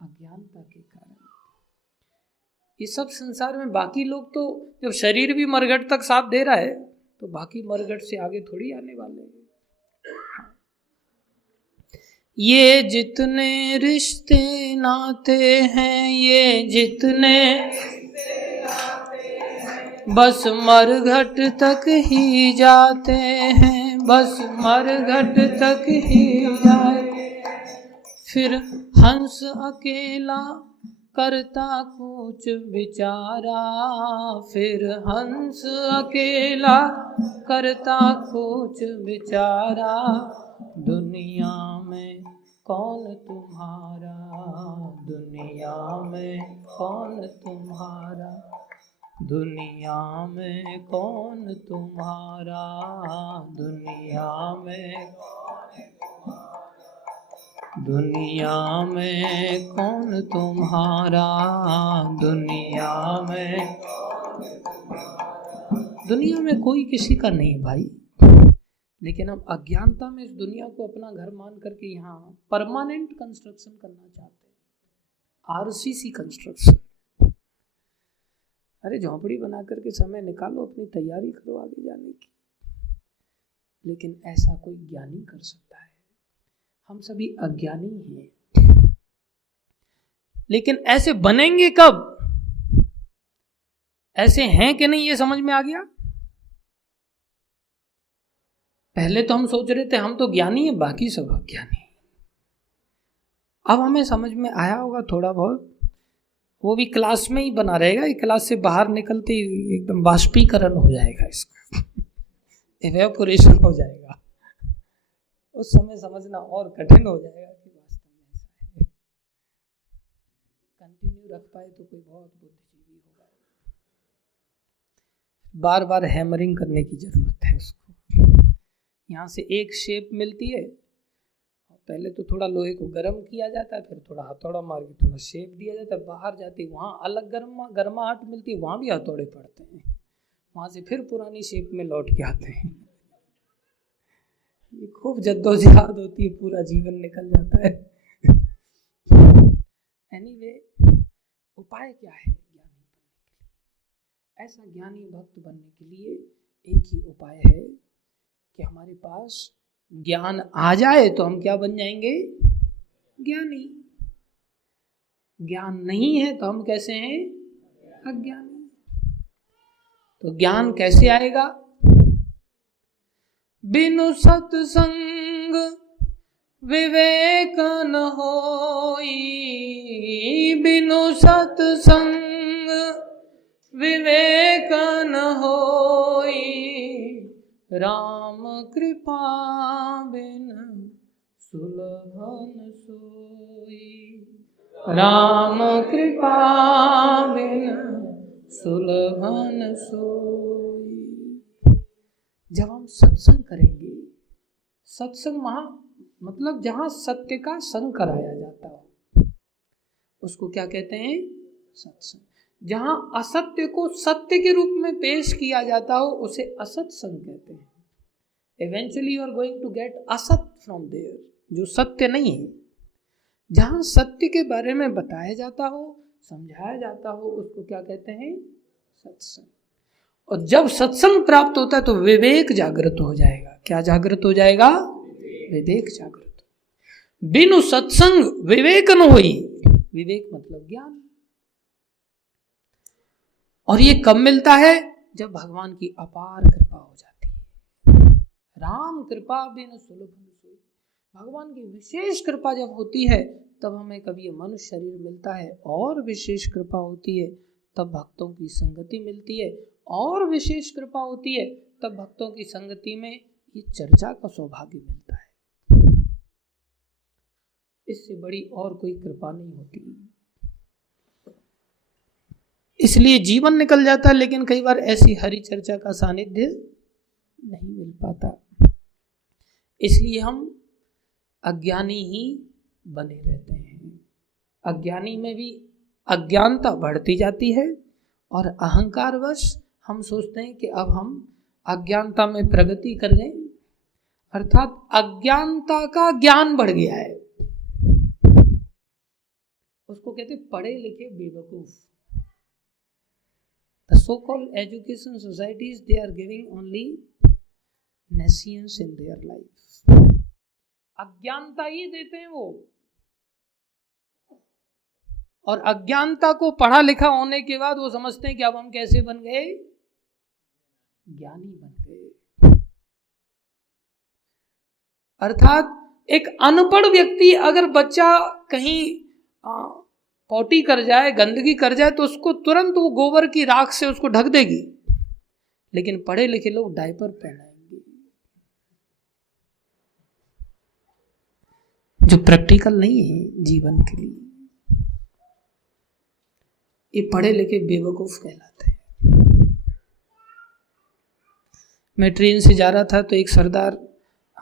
अज्ञानता के कारण। ये सब संसार में बाकी लोग तो जब शरीर भी मरघट तक साथ दे रहा है तो बाकी मरघट से आगे थोड़ी आने वाले हैं। ये जितने रिश्ते नाते हैं, ये जितने बस मरघट तक ही जाते हैं, बस मरघट तक ही जाते। फिर हंस अकेला करता कुछ बेचारा, फिर हंस अकेला करता कुछ बेचारा। दुनिया में कौन तुम्हारा, दुनिया में कौन तुम्हारा, दुनिया में कौन तुम्हारा, दुनिया में, दुनिया में कौन तुम्हारा, दुनिया में, दुनिया में कोई किसी का नहीं भाई। लेकिन हम अज्ञानता में इस दुनिया को अपना घर मान करके यहाँ परमानेंट कंस्ट्रक्शन करना चाहते हैं, आरसीसी कंस्ट्रक्शन। अरे झोंपड़ी बना करके समय निकालो, अपनी तैयारी करो आगे जाने की। लेकिन ऐसा कोई ज्ञानी कर सकता है, हम सभी अज्ञानी हैं। लेकिन ऐसे बनेंगे कब? ऐसे हैं कि नहीं ये समझ में आ गया? पहले तो हम सोच रहे थे हम तो ज्ञानी हैं, बाकी सब अज्ञानी। अब हमें समझ में आया होगा थोड़ा बहुत, वो भी क्लास में ही बना रहेगा, ये क्लास से बाहर निकलते ही एकदम बाष्पीकरण हो जाएगा, इसका इवेपोरेशन हो जाएगा। उस समय समझना और कठिन हो जाएगा कि वास्तव में ऐसा है। कंटिन्यू रख पाए तो कोई बहुत बुद्धिजीवी होगा। बार बार हैमरिंग करने की जरूरत है उसको। यहाँ से एक शेप मिलती है, पहले तो थोड़ा लोहे को गर्म किया जाता है, फिर थोड़ा हथौड़ा मार के थोड़ा शेप दिया जाता है, बाहर जाती वहाँ अलग गर्माहट मिलती है, वहाँ भी हथौड़े पड़ते हैं, वहाँ से फिर पुरानी शेप में लौट के आते हैं। ये खूब जद्दोजहद होती है, पूरा जीवन निकल जाता है। एनीवे, उपाय क्या है ज्ञानी बनने के लिए? ऐसा ज्ञानी भक्त बनने के लिए एक ही उपाय है कि हमारे पास ज्ञान आ जाए तो हम क्या बन जाएंगे? ज्ञानी। ज्ञान नहीं है तो हम कैसे हैं? अज्ञानी। तो ज्ञान कैसे आएगा? बिनु सत्संग विवेक न होई, बिनु सत्संग विवेक न होई, राम कृपा बिन सुलभन सोई, राम कृपा बिन सुलभन सोई। जब हम सत्संग करेंगे, सत्संग मतलब जहां सत्य का संग कराया जाता हो, उसको क्या कहते हैं? सत्संग। जहां असत्य को सत्य के रूप में पेश किया जाता हो, उसे असत्संग कहते हैं। Eventually you are going to get असत फ्रॉम देयर, जो सत्य नहीं है। जहां सत्य के बारे में बताया जाता हो, समझाया जाता हो, उसको क्या कहते हैं? सत्संग। और जब सत्संग प्राप्त होता है तो विवेक जागृत हो जाएगा। क्या जागृत हो जाएगा? विवेक जागृत। बिनु सत्संग विवेक न होई। विवेक मतलब ज्ञान। और ये कब मिलता है? जब भगवान की अपार कृपा हो जाती है। राम कृपा बिनु सुलभ न सोई। भगवान की विशेष कृपा जब होती है तब हमें कभी मनुष्य शरीर मिलता है, और विशेष कृपा होती है तब भक्तों की संगति मिलती है, और विशेष कृपा होती है तब भक्तों की संगति में ये चर्चा का सौभाग्य मिलता है। इससे बड़ी और कोई कृपा नहीं होती। इसलिए जीवन निकल जाता है, लेकिन कई बार ऐसी हरि चर्चा का सानिध्य नहीं मिल पाता। इसलिए हम अज्ञानी ही बने रहते हैं। अज्ञानी में भी अज्ञानता बढ़ती जाती है, और अहंकारवश हम सोचते हैं कि अब हम अज्ञानता में प्रगति कर गए, अर्थात अज्ञानता का ज्ञान बढ़ गया है। उसको कहते पढ़े लिखे बेवकूफ। The so-called education societies, they are giving only nescience in their life. अज्ञानता ही देते हैं वो, और अज्ञानता को पढ़ा लिखा होने के बाद वो समझते हैं कि अब हम कैसे बन गए? ज्ञानी बन गए। अर्थात एक अनपढ़ व्यक्ति, अगर बच्चा कहीं पॉटी कर जाए, गंदगी कर जाए, तो उसको तुरंत वो गोबर की राख से उसको ढक देगी। लेकिन पढ़े लिखे लोग डायपर पहनाएंगे, जो प्रैक्टिकल नहीं है जीवन के लिए। ये पढ़े लिखे बेवकूफ कहलाते हैं। मैं ट्रेन से जा रहा था तो एक सरदार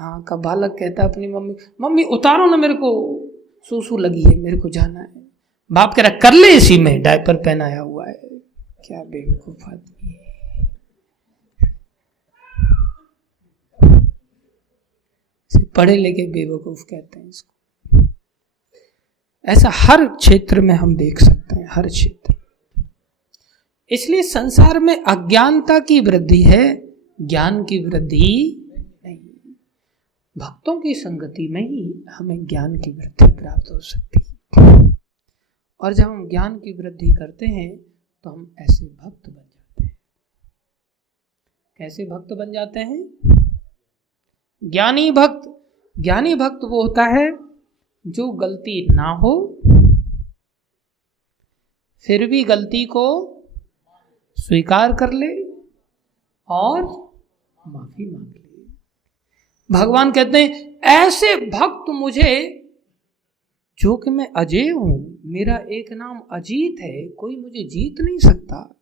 का बालक कहता अपनी मम्मी, मम्मी उतारो ना, मेरे को सूसू लगी है, मेरे को जाना है। बाप कह रहा कर ले, इसी में डायपर पहनाया हुआ है। क्या बेवकूफ आदमी है। पढ़े लिखे बेवकूफ कहते हैं इसको। ऐसा हर क्षेत्र में हम देख सकते हैं, हर क्षेत्र। इसलिए संसार में अज्ञानता की वृद्धि है, ज्ञान की वृद्धि नहीं। भक्तों की संगति में ही हमें ज्ञान की वृद्धि प्राप्त हो सकती है। और जब हम ज्ञान की वृद्धि करते हैं तो हम ऐसे भक्त बन जाते हैं। कैसे भक्त बन जाते हैं? ज्ञानी भक्त। ज्ञानी भक्त वो होता है जो गलती ना हो, फिर भी गलती को स्वीकार कर ले और माफी मांग ले। भगवान कहते हैं ऐसे भक्त मुझे, जो कि मैं अजय हूं, मेरा एक नाम अजीत है, कोई मुझे जीत नहीं सकता।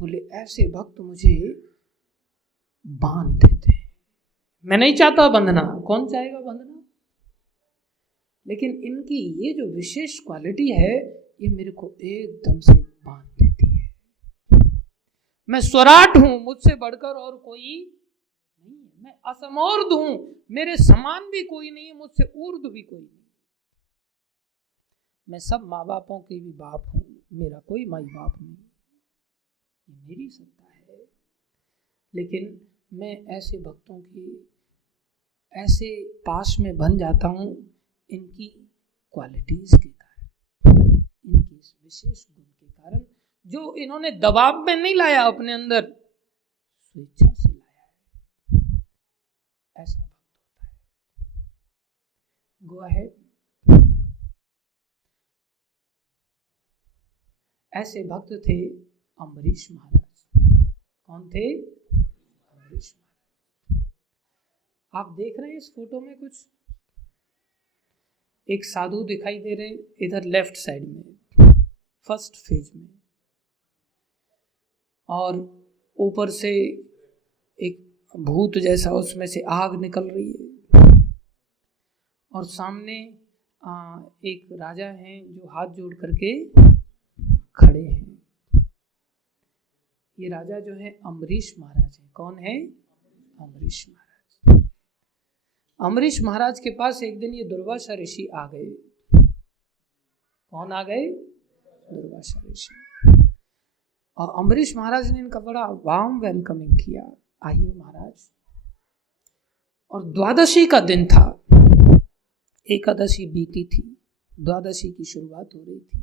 बोले ऐसे भक्त मुझे बांध देते हैं। मैं नहीं चाहता बंधना, कौन चाहेगा बंधना? लेकिन इनकी ये जो विशेष क्वालिटी है, ये मेरे को एकदम से बांध देती है। मैं स्वराट हूं, मुझसे बढ़कर और कोई नहीं है। मैं असमोर्ध हूं, मेरे समान भी कोई नहीं है, मुझसे ऊर्ध्व भी कोई नहीं। मैं सब माँ बापों के भी बाप हूं, मेरा कोई माई बाप नहीं। ये मेरी सत्ता है। लेकिन मैं ऐसे भक्तों की ऐसे पास में बन जाता हूं, इनकी क्वालिटीज के कारण, इनकी विशेष गुण के कारण, जो इन्होंने दबाव में नहीं लाया, अपने अंदर स्वेच्छा से लाया है। ऐसा भक्त होता है। Go ahead. ऐसे भक्त थे अम्बरीश महाराज। कौन थे? अम्बरीश महाराज। आप देख रहे हैं इस फोटो में कुछ एक साधु दिखाई दे रहे, इधर लेफ्ट साइड में, फर्स्ट फेज में, और ऊपर से एक भूत जैसा उसमें से आग निकल रही है, और सामने एक राजा हैं जो हाथ जोड़ करके खड़े हैं। ये राजा जो है अम्बरीश महाराज है। कौन है? अम्बरीश महाराज। अम्बरीश महाराज के पास एक दिन ये दुर्वासा ऋषि आ गए। कौन आ गए? दुर्वासा ऋषि। और अम्बरीश महाराज ने इनका बड़ा वार्म वेलकमिंग किया, आइए महाराज। और द्वादशी का दिन था, एकादशी बीती थी, द्वादशी की शुरुआत हो रही थी।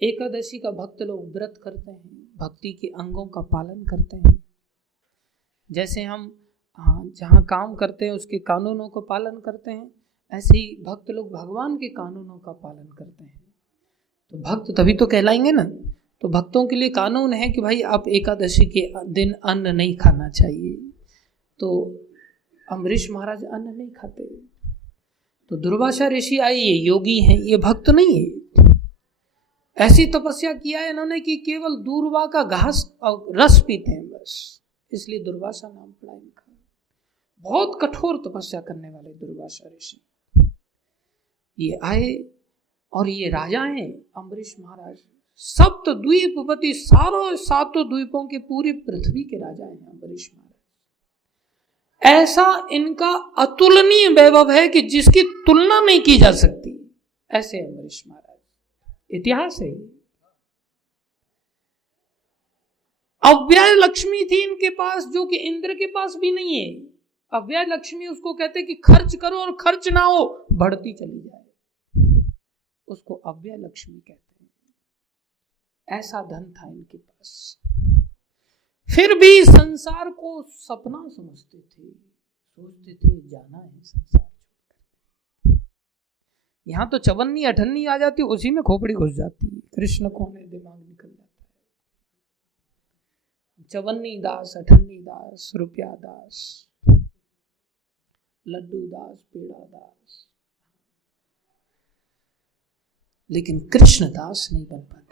एकादशी का भक्त लोग व्रत करते हैं, भक्ति के अंगों का पालन करते हैं। जैसे हम जहाँ काम करते हैं उसके कानूनों को पालन करते हैं, ऐसे ही भक्त लोग भगवान के कानूनों का पालन करते हैं। तो भक्त तभी तो कहलाएंगे ना। तो भक्तों के लिए कानून है कि भाई आप एकादशी के दिन अन्न नहीं खाना चाहिए। तो अम्बरीश महाराज अन्न नहीं खाते। तो दुर्वासा ऋषि आए, ये योगी हैं, ये भक्त नहीं है। ऐसी तपस्या किया है इन्होंने कि केवल दूर्वा का घास और रस पीते हैं बस, इसलिए दुर्वासा नाम पड़ा इनका। बहुत कठोर तपस्या करने वाले दुर्वासा ऋषि ये आए, और ये राजा हैं अम्बरीश महाराज, सप्त द्वीपपति, सातों द्वीपों के पूरी पृथ्वी के राजा हैं अम्बरीश महाराज। ऐसा इनका अतुलनीय वैभव है कि जिसकी तुलना नहीं की जा सकती, ऐसे अम्बरीश महाराज। इतिहास है। अव्यय लक्ष्मी थी इनके पास, जो कि इंद्र के पास भी नहीं है। अव्यय लक्ष्मी उसको कहते कि खर्च करो और खर्च ना हो, बढ़ती चली जाए, उसको अव्यय लक्ष्मी कहते हैं। ऐसा धन था इनके पास। फिर भी संसार को सपना समझते थे, सोचते थे जाना है संसार छोड़कर। यहाँ तो चवन्नी अठन्नी आ जाती, उसी में खोपड़ी घुस जाती है, कृष्ण कौन है दिमाग निकल जाता है। चवन्नी दास, अठन्नी दास, रुपया दास, लड्डू दास, पेड़ा दास, लेकिन कृष्ण दास नहीं बन पाते।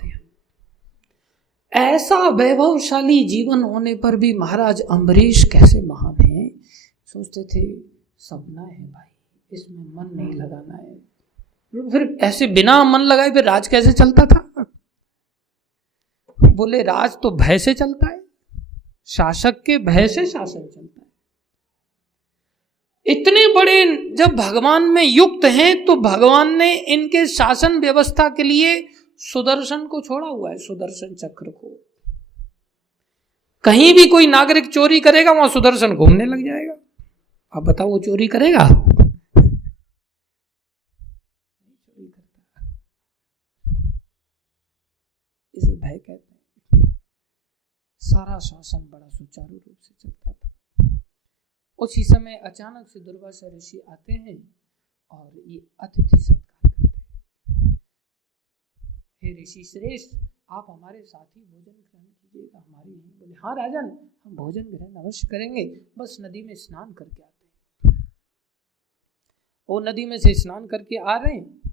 ऐसा वैभवशाली जीवन होने पर भी महाराज अम्बरीश कैसे महान हैं। सोचते थे सपना है भाई, इसमें मन नहीं लगाना है। फिर ऐसे बिना मन लगाए फिर राज कैसे चलता था? बोले राज तो भय से चलता है, शासक के भय से शासन चलता है। इतने बड़े जब भगवान में युक्त हैं तो भगवान ने इनके शासन व्यवस्था के लिए सुदर्शन को छोड़ा हुआ है, सुदर्शन चक्र को। कहीं भी कोई नागरिक चोरी करेगा वहां सुदर्शन घूमने लग जाएगा। अब बताओ वो चोरी करेगा? इसे भय कहते हैं। सारा शासन बड़ा सुचारू रूप से चलता था। उसी समय अचानक से दुर्वासा ऋषि आते हैं और ये अतिथि सत्कार करते हैं। हे ऋषि श्रेष्ठ, आप हमारे साथ ही भोजन ग्रहण कीजिएगा, हमारी नहीं। बोले हाँ राजन, हम भोजन ग्रहण अवश्य करेंगे, बस नदी में स्नान करके आते हैं। वो नदी में से स्नान करके आ रहे हैं,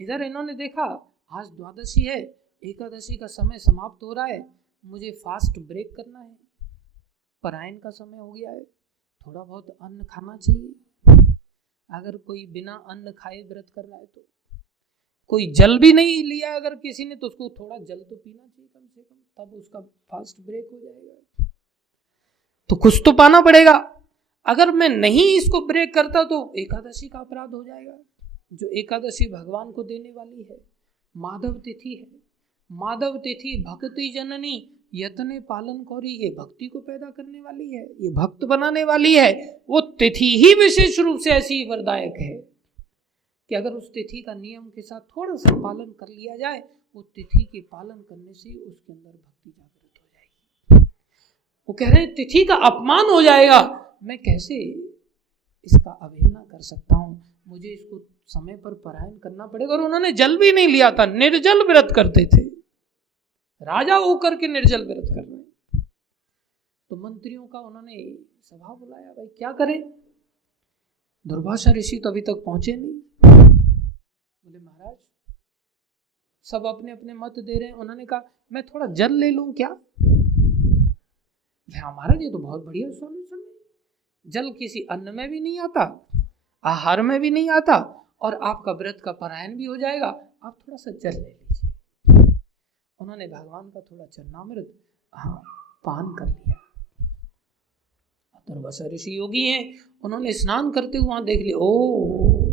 इधर इन्होंने देखा आज द्वादशी है, एकादशी का समय समाप्त हो रहा है, मुझे फास्ट ब्रेक करना है, परायण का समय हो गया है, थोड़ा बहुत अन्न खाना चाहिए। अगर कोई बिना अन्न खाए व्रत कर रहा है तो, कोई जल भी नहीं लिया अगर किसी ने, तो उसको थोड़ा जल तो पीना चाहिए कम से कम, तब उसका फास्ट ब्रेक हो जाएगा। तो कुछ तो पाना पड़ेगा। अगर मैं नहीं इसको ब्रेक करता तो एकादशी का अपराध हो जाएगा, जो एकादशी भगवान को देने वाली है। माधव तिथि है, माधव तिथि भक्ति जननी यतने पालन कौरी, ये भक्ति को पैदा करने वाली है, ये भक्त बनाने वाली है। वो तिथि ही विशेष रूप से ऐसी वरदायक है कि अगर उस तिथि का नियम के साथ थोड़ा सा पालन कर लिया जाए, वो तिथि के पालन करने से उसके अंदर भक्ति जागृत हो जाएगी। वो कह रहे हैं तिथि का अपमान हो जाएगा, मैं कैसे इसका अवहेलना कर सकता हूँ, मुझे इसको समय पर परायण करना पड़ेगा। और उन्होंने जल भी नहीं लिया था, निर्जल व्रत करते थे, राजा होकर के निर्जल व्रत कर रहे हैं। तो मंत्रियों का उन्होंने सभा बुलाया, भाई क्या करें। दुर्वासा ऋषि तो अभी तक पहुंचे नहीं। बोले महाराज, सब अपने अपने मत दे रहे हैं। उन्होंने कहा मैं थोड़ा जल ले लूं क्या? हाँ महाराज, ये तो बहुत बढ़िया सॉल्यूशन है, जल किसी अन्न में भी नहीं आता, आहार में भी नहीं आता, और आपका व्रत का परायण भी हो जाएगा। आप थोड़ा सा जल ले लीजिए। उन्होंने भगवान का थोड़ा चरणामृत पान कर लिया। दुर्वासा ऋषि योगी हैं, उन्होंने स्नान करते हुए वहां देख लिया, ओ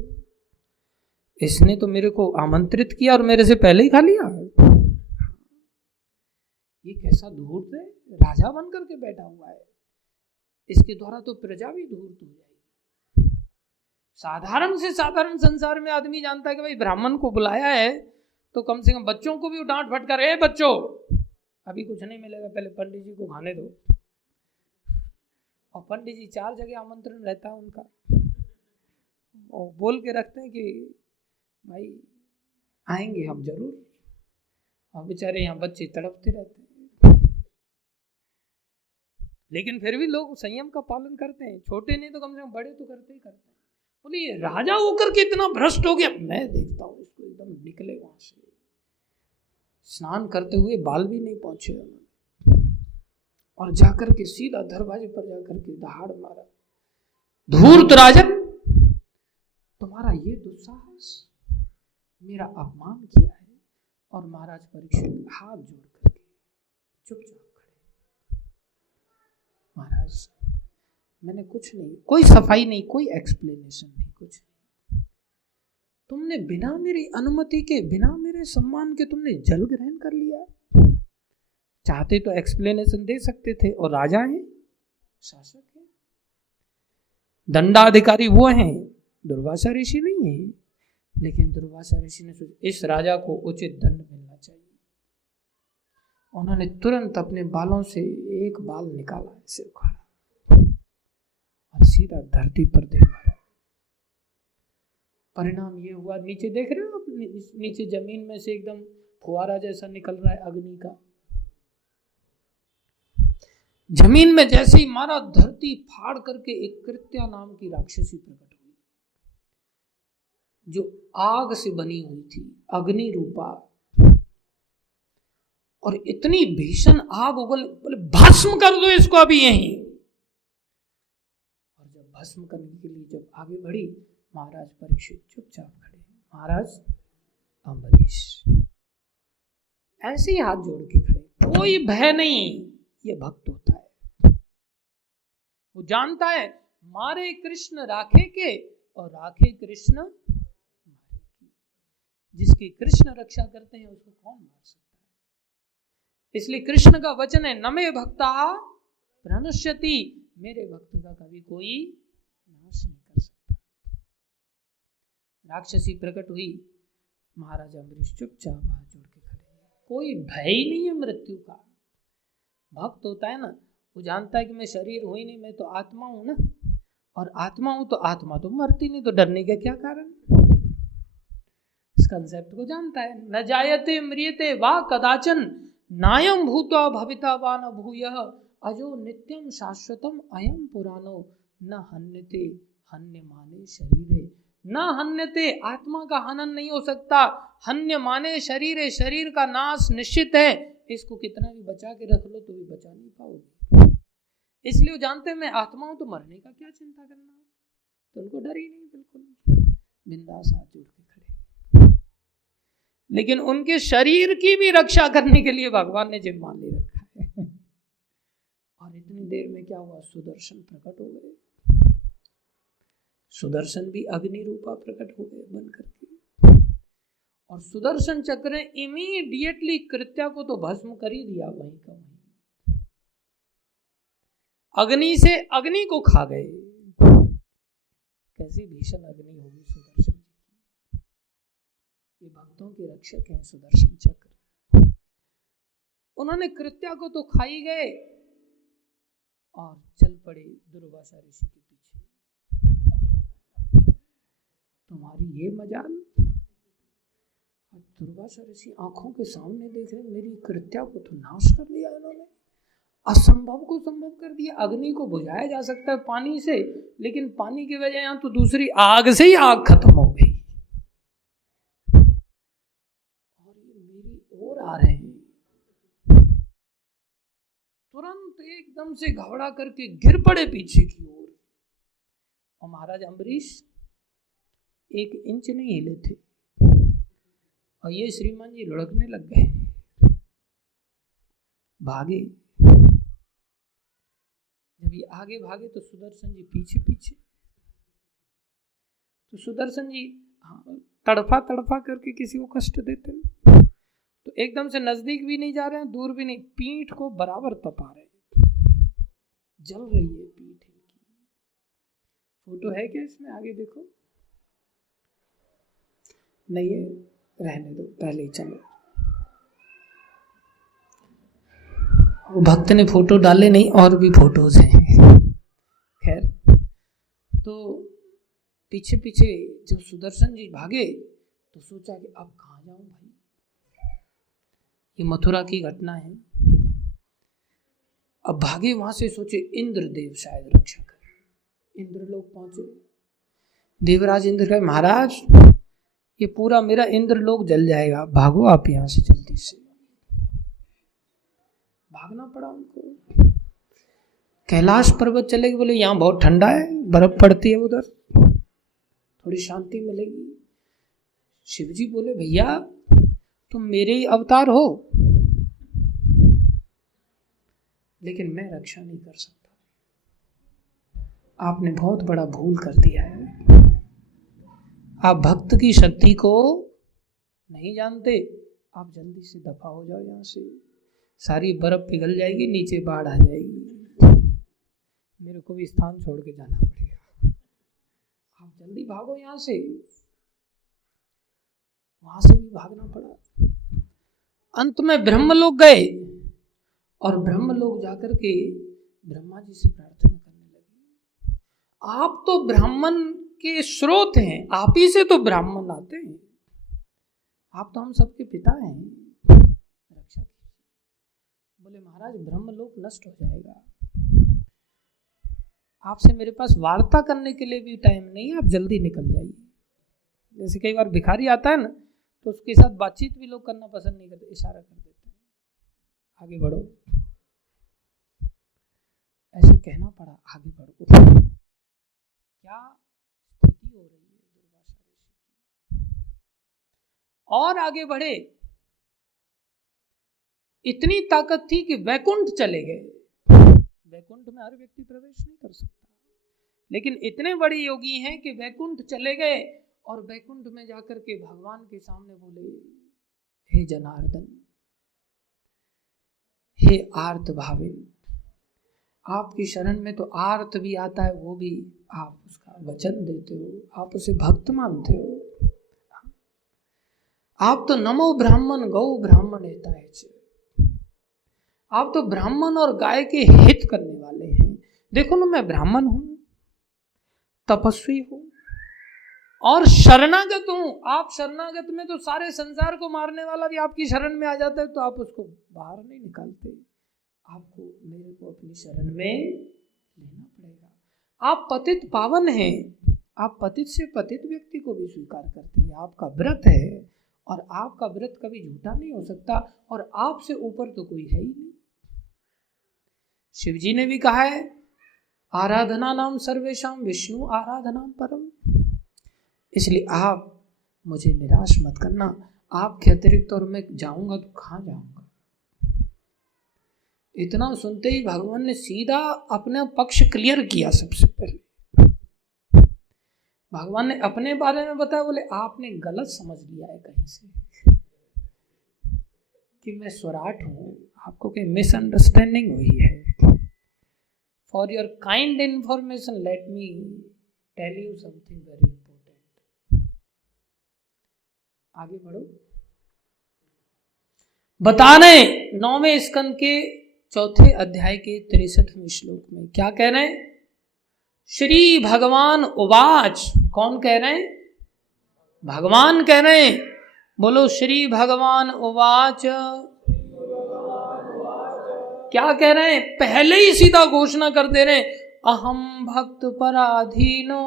इसने तो मेरे को आमंत्रित किया और मेरे से पहले ही खा लिया। ये कैसा धूर्त है, राजा बन करके बैठा हुआ है, इसके द्वारा तो प्रजा भी धूर्त हो जाएगी। साधारण से साधारण संसार में आदमी जानता है कि भाई ब्राह्मण को बुलाया है तो कम से कम बच्चों को भी डांट फटकार, ए बच्चों अभी कुछ नहीं मिलेगा, पहले पंडित जी को खाने दो। और पंडित जी 4 जगह आमंत्रण रहता है उनका, और बोल के रखते हैं कि भाई आएंगे हम जरूर, और बेचारे यहाँ बच्चे तड़पते रहते हैं। लेकिन फिर भी लोग संयम का पालन करते हैं, छोटे नहीं तो कम से कम बड़े तो करते ही करते हैं। बोलिए राजा होकर के इतना भ्रष्ट हो गया, मैं देखता हूँ इसको एकदम निकले वहां से, स्नान करते हुए बाल भी नहीं पहुंचे और जाकर के सीधा दरवाजे पर जाकर के दहाड़ मारा, धूर्त राजन तुम्हारा ये दुस्साहस, मेरा अपमान किया है। और महाराज परीक्षित हाथ जोड़ करके चुपचाप खड़े, महाराज मैंने कुछ नहीं, कोई सफाई नहीं, कोई एक्सप्लेनेशन नहीं, कुछ नहीं, तुमने बिना मेरी अनुमति के, बिना मेरे सम्मान के तुमने जल ग्रहण कर लिया। चाहते तो एक्सप्लेनेशन दे सकते थे, और राजा हैं, शासक हैं, दंडाधिकारी वो हैं, दुर्वासा ऋषि नहीं है। लेकिन दुर्वासा ऋषि ने सोचा इस राजा को उचित दंड मिलना चाहिए। उन्होंने तुरंत अपने बालों से एक बाल निकाला, ऐसे उखाड़ा और सीधा धरती पर दे मारा। परिणाम ये हुआ, नीचे देख रहे हो आप, नीचे जमीन में से एकदम फुहारा जैसा निकल रहा है अग्नि का। जमीन में जैसे ही मारा, धरती फाड़ करके एक कृत्या नाम की राक्षसी प्रकट हुई, जो आग से बनी हुई थी, अग्नि रूपा, और इतनी भीषण आग उगल, बोले भस्म कर दो इसको अभी यहीं। और जब भस्म करने के लिए जब आगे बढ़ी, महाराज परीक्षित चुपचाप खड़े, महाराज अम्बरीश ऐसे ही हाथ जोड़ के खड़े, कोई भय नहीं। ये भक्त होता है, वो जानता है मारे कृष्ण राखे के और राखे कृष्ण मारे की। जिसकी कृष्ण रक्षा करते हैं उसको कौन मार सकता है। इसलिए कृष्ण का वचन है, नमे भक्ता प्रणश्यति, मेरे भक्त का कभी कोई नाश नहीं कर सकता। राक्षसी प्रकट हुई, महाराजा अम्बरीश चुपचाप हाथ जोड़ के खड़े, कोई भय ही नहीं है मृत्यु का। भक्त होता है ना, वो जानता है कि मैं शरीर हूं ही नहीं, मैं तो आत्मा हूं ना, और आत्मा हूं तो आत्मा तो मरती नहीं, तो डरने का क्या कारण। इस कंसेप्ट को जानता है। न जायते म्रियते वा कदाचन, नायम भूत्वा भविता वा न भूयः, अजो नित्यम शाश्वतम अयम पुराणो, न हन्यते हन्यमाने शरीरे। न हन्यते, आत्मा का हनन नहीं हो सकता, हन्यमाने शरीरे, शरीर का नाश निश्चित है। इसको कितना भी बचा के रख लो तो भी बचा नहीं पाओगे। इसलिए वो जानते हैं मैं आत्मा हूं तो मरने का क्या चिंता करना, तो उनको डर ही नहीं, बिल्कुल बिंदास हाथ जोड़ के खड़े। लेकिन उनके शरीर की भी रक्षा करने के लिए भगवान ने जिम्मा ले रखा है। और इतनी देर में क्या हुआ, सुदर्शन प्रकट हो गए। सुदर्शन भी अग्नि रूपा प्रकट हो गए बन करके, और सुदर्शन चक्र ने इमीडिएटली कृत्या को तो भस्म कर ही दिया, वहीं का वहीं अग्नि से अग्नि को खा गए। कैसी भीषण अग्नि होगी सुदर्शन। ये भक्तों के रक्षक हैं सुदर्शन चक्र। उन्होंने कृत्या को तो खा ही गए और चल पड़े दुर्वासा ऋषि के पीछे। तुम्हारी ये मजाल। दुर्वासा ऋषि आंखों के सामने देख रहे, मेरी कृत्या को तो नाश कर दिया इन्होंने, असंभव को संभव कर दिया। अग्नि को बुझाया जा सकता है पानी से, लेकिन पानी की वजह यहां तो दूसरी आग से ही आग खत्म हो गई, और ये मेरी ओर आ रहे हैं। तुरंत एकदम से घबरा करके गिर पड़े पीछे की ओर, और महाराज अम्बरीश 1 इंच नहीं हिले थे और ये श्रीमान जी लुढ़कने लग गए, भागे। जब ये आगे भागे तो सुदर्शन जी पीछे पीछे। तो सुदर्शन जी तड़फा तड़फा करके किसी को कष्ट देते हैं, तो एकदम से नजदीक भी नहीं जा रहे हैं, दूर भी नहीं, पीठ को बराबर तपा रहे हैं, जल रही है पीठ इनकी। फोटो है क्या इसमें? आगे देखो। नहीं है, रहने दो, पहले ही चलो। वो भक्त ने फोटो डाले नहीं, और भी फोटोज हैं। खैर, तो पीछे पीछे जब सुदर्शन जी भागे तो सोचा कि अब कहाँ जाऊं भाई, ये मथुरा की घटना है। अब भागे वहां से, सोचे इंद्रदेव शायद रक्षा करें। इंद्र लोग पहुंचे, देवराज इंद्र कहे महाराज ये पूरा मेरा इंद्र लोग जल जाएगा, भागो आप यहां से जल्दी से। भागना पड़ा उनको। कैलाश पर्वत चले गए, बोले यहाँ बहुत ठंडा है, बर्फ पड़ती है उधर, थोड़ी शांति मिलेगी। शिवजी बोले भैया तुम मेरे ही अवतार हो, लेकिन मैं रक्षा नहीं कर सकता, आपने बहुत बड़ा भूल कर दिया है। आप भक्त की शक्ति को नहीं जानते, आप जल्दी से दफा हो जाओ यहाँ से, सारी बर्फ पिघल जाएगी, नीचे बाढ़ आ जाएगी, मेरे को भी स्थान छोड़ के जाना पड़ेगा, आप जल्दी भागो यहाँ से। वहां से भी भागना पड़ा। अंत में ब्रह्मलोक गए और ब्रह्मलोक जाकर के ब्रह्मा जी से प्रार्थना करने लगे, आप तो ब्राह्मण के स्रोत हैं, आप ही से तो ब्राह्मण आते हैं, आप तो हम सबके पिता हैं, रक्षा कीजिए। बोले महाराज ब्रह्मलोक नष्ट हो जाएगा, आपसे मेरे पास वार्ता करने के लिए भी टाइम नहीं है, आप जल्दी निकल जाइए। जैसे कई बार भिखारी आता है ना, तो उसके साथ बातचीत भी लोग करना पसंद नहीं करते, इशारा कर देते हैं आगे बढ़ो, ऐसे कहना पड़ा आगे बढ़ो। क्या स्थिति हो रही है दुर्वासा ऋषि की। और आगे बढ़े, इतनी ताकत थी कि वैकुंठ चले गए। वैकुंठ में हर व्यक्ति प्रवेश नहीं कर सकता, लेकिन इतने बड़े योगी हैं कि वैकुंठ चले गए और वैकुंठ में जाकर के भगवान के सामने बोले हे जनार्दन, हे आर्त भाविन, आपकी शरण में तो आर्त भी आता है, वो भी आप उसका वचन देते हो, आप उसे भक्त मानते हो। आप तो नमो ब्राह्मण गौ ब्राह्मण हिताय च, आप तो ब्राह्मण और गाय के हित करने वाले हैं। देखो ना, मैं ब्राह्मण हूं, तपस्वी हूं और शरणागत हूं। आप शरणागत में तो सारे संसार को मारने वाला भी आपकी शरण में आ जाता है, तो आप उसको बाहर नहीं निकालते, आपको मेरे को अपनी शरण में लेना पड़ेगा। आप पतित पावन हैं, आप पतित से पतित व्यक्ति को भी स्वीकार करते हैं, आपका व्रत है और आपका व्रत कभी झूठा नहीं हो सकता, और आपसे ऊपर तो कोई है ही नहीं। शिव जी ने भी कहा है आराधना नाम सर्वेशाम विष्णु आराधनाम परम। इसलिए आप मुझे निराश मत करना, आपके अतिरिक्त और मैं जाऊंगा तो कहाँ जाऊंगा। इतना सुनते ही भगवान ने सीधा अपना पक्ष क्लियर किया। सबसे पहले भगवान ने अपने बारे में बताया, बोले आपने गलत समझ लिया है कहीं से कि मैं स्वराट हूं, आपको कहीं मिसअंडरस्टैंडिंग हुई है। For your kind information let me tell you something very important. आगे बढ़ो। बता रहे 9वें स्कंद के 4थे अध्याय के 63वें श्लोक में क्या कह रहे हैं? श्री भगवान उवाच। कौन कह रहे हैं? भगवान कह रहे हैं। बोलो श्री भगवान उवाच। क्या कह रहे हैं? पहले ही सीधा घोषणा कर दे रहे हैं, अहम भक्त पराधीनो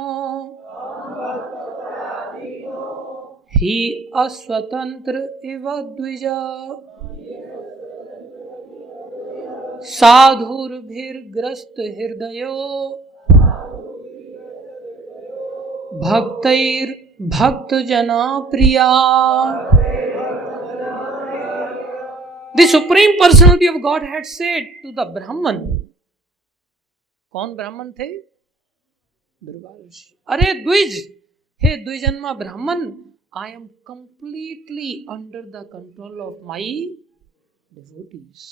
ही अस्वतंत्र इव द्विज साधुर्भिर्ग्रस्त हृदयो भक्तैर भक्त जना प्रिया। The Supreme Personality of God had said to the Brahman, कौन ब्राह्मण थे? दुर्वासा ऋषि। अरे द्विज, हे द्विजन्मा ब्राह्मण, I am completely under the control of my devotees.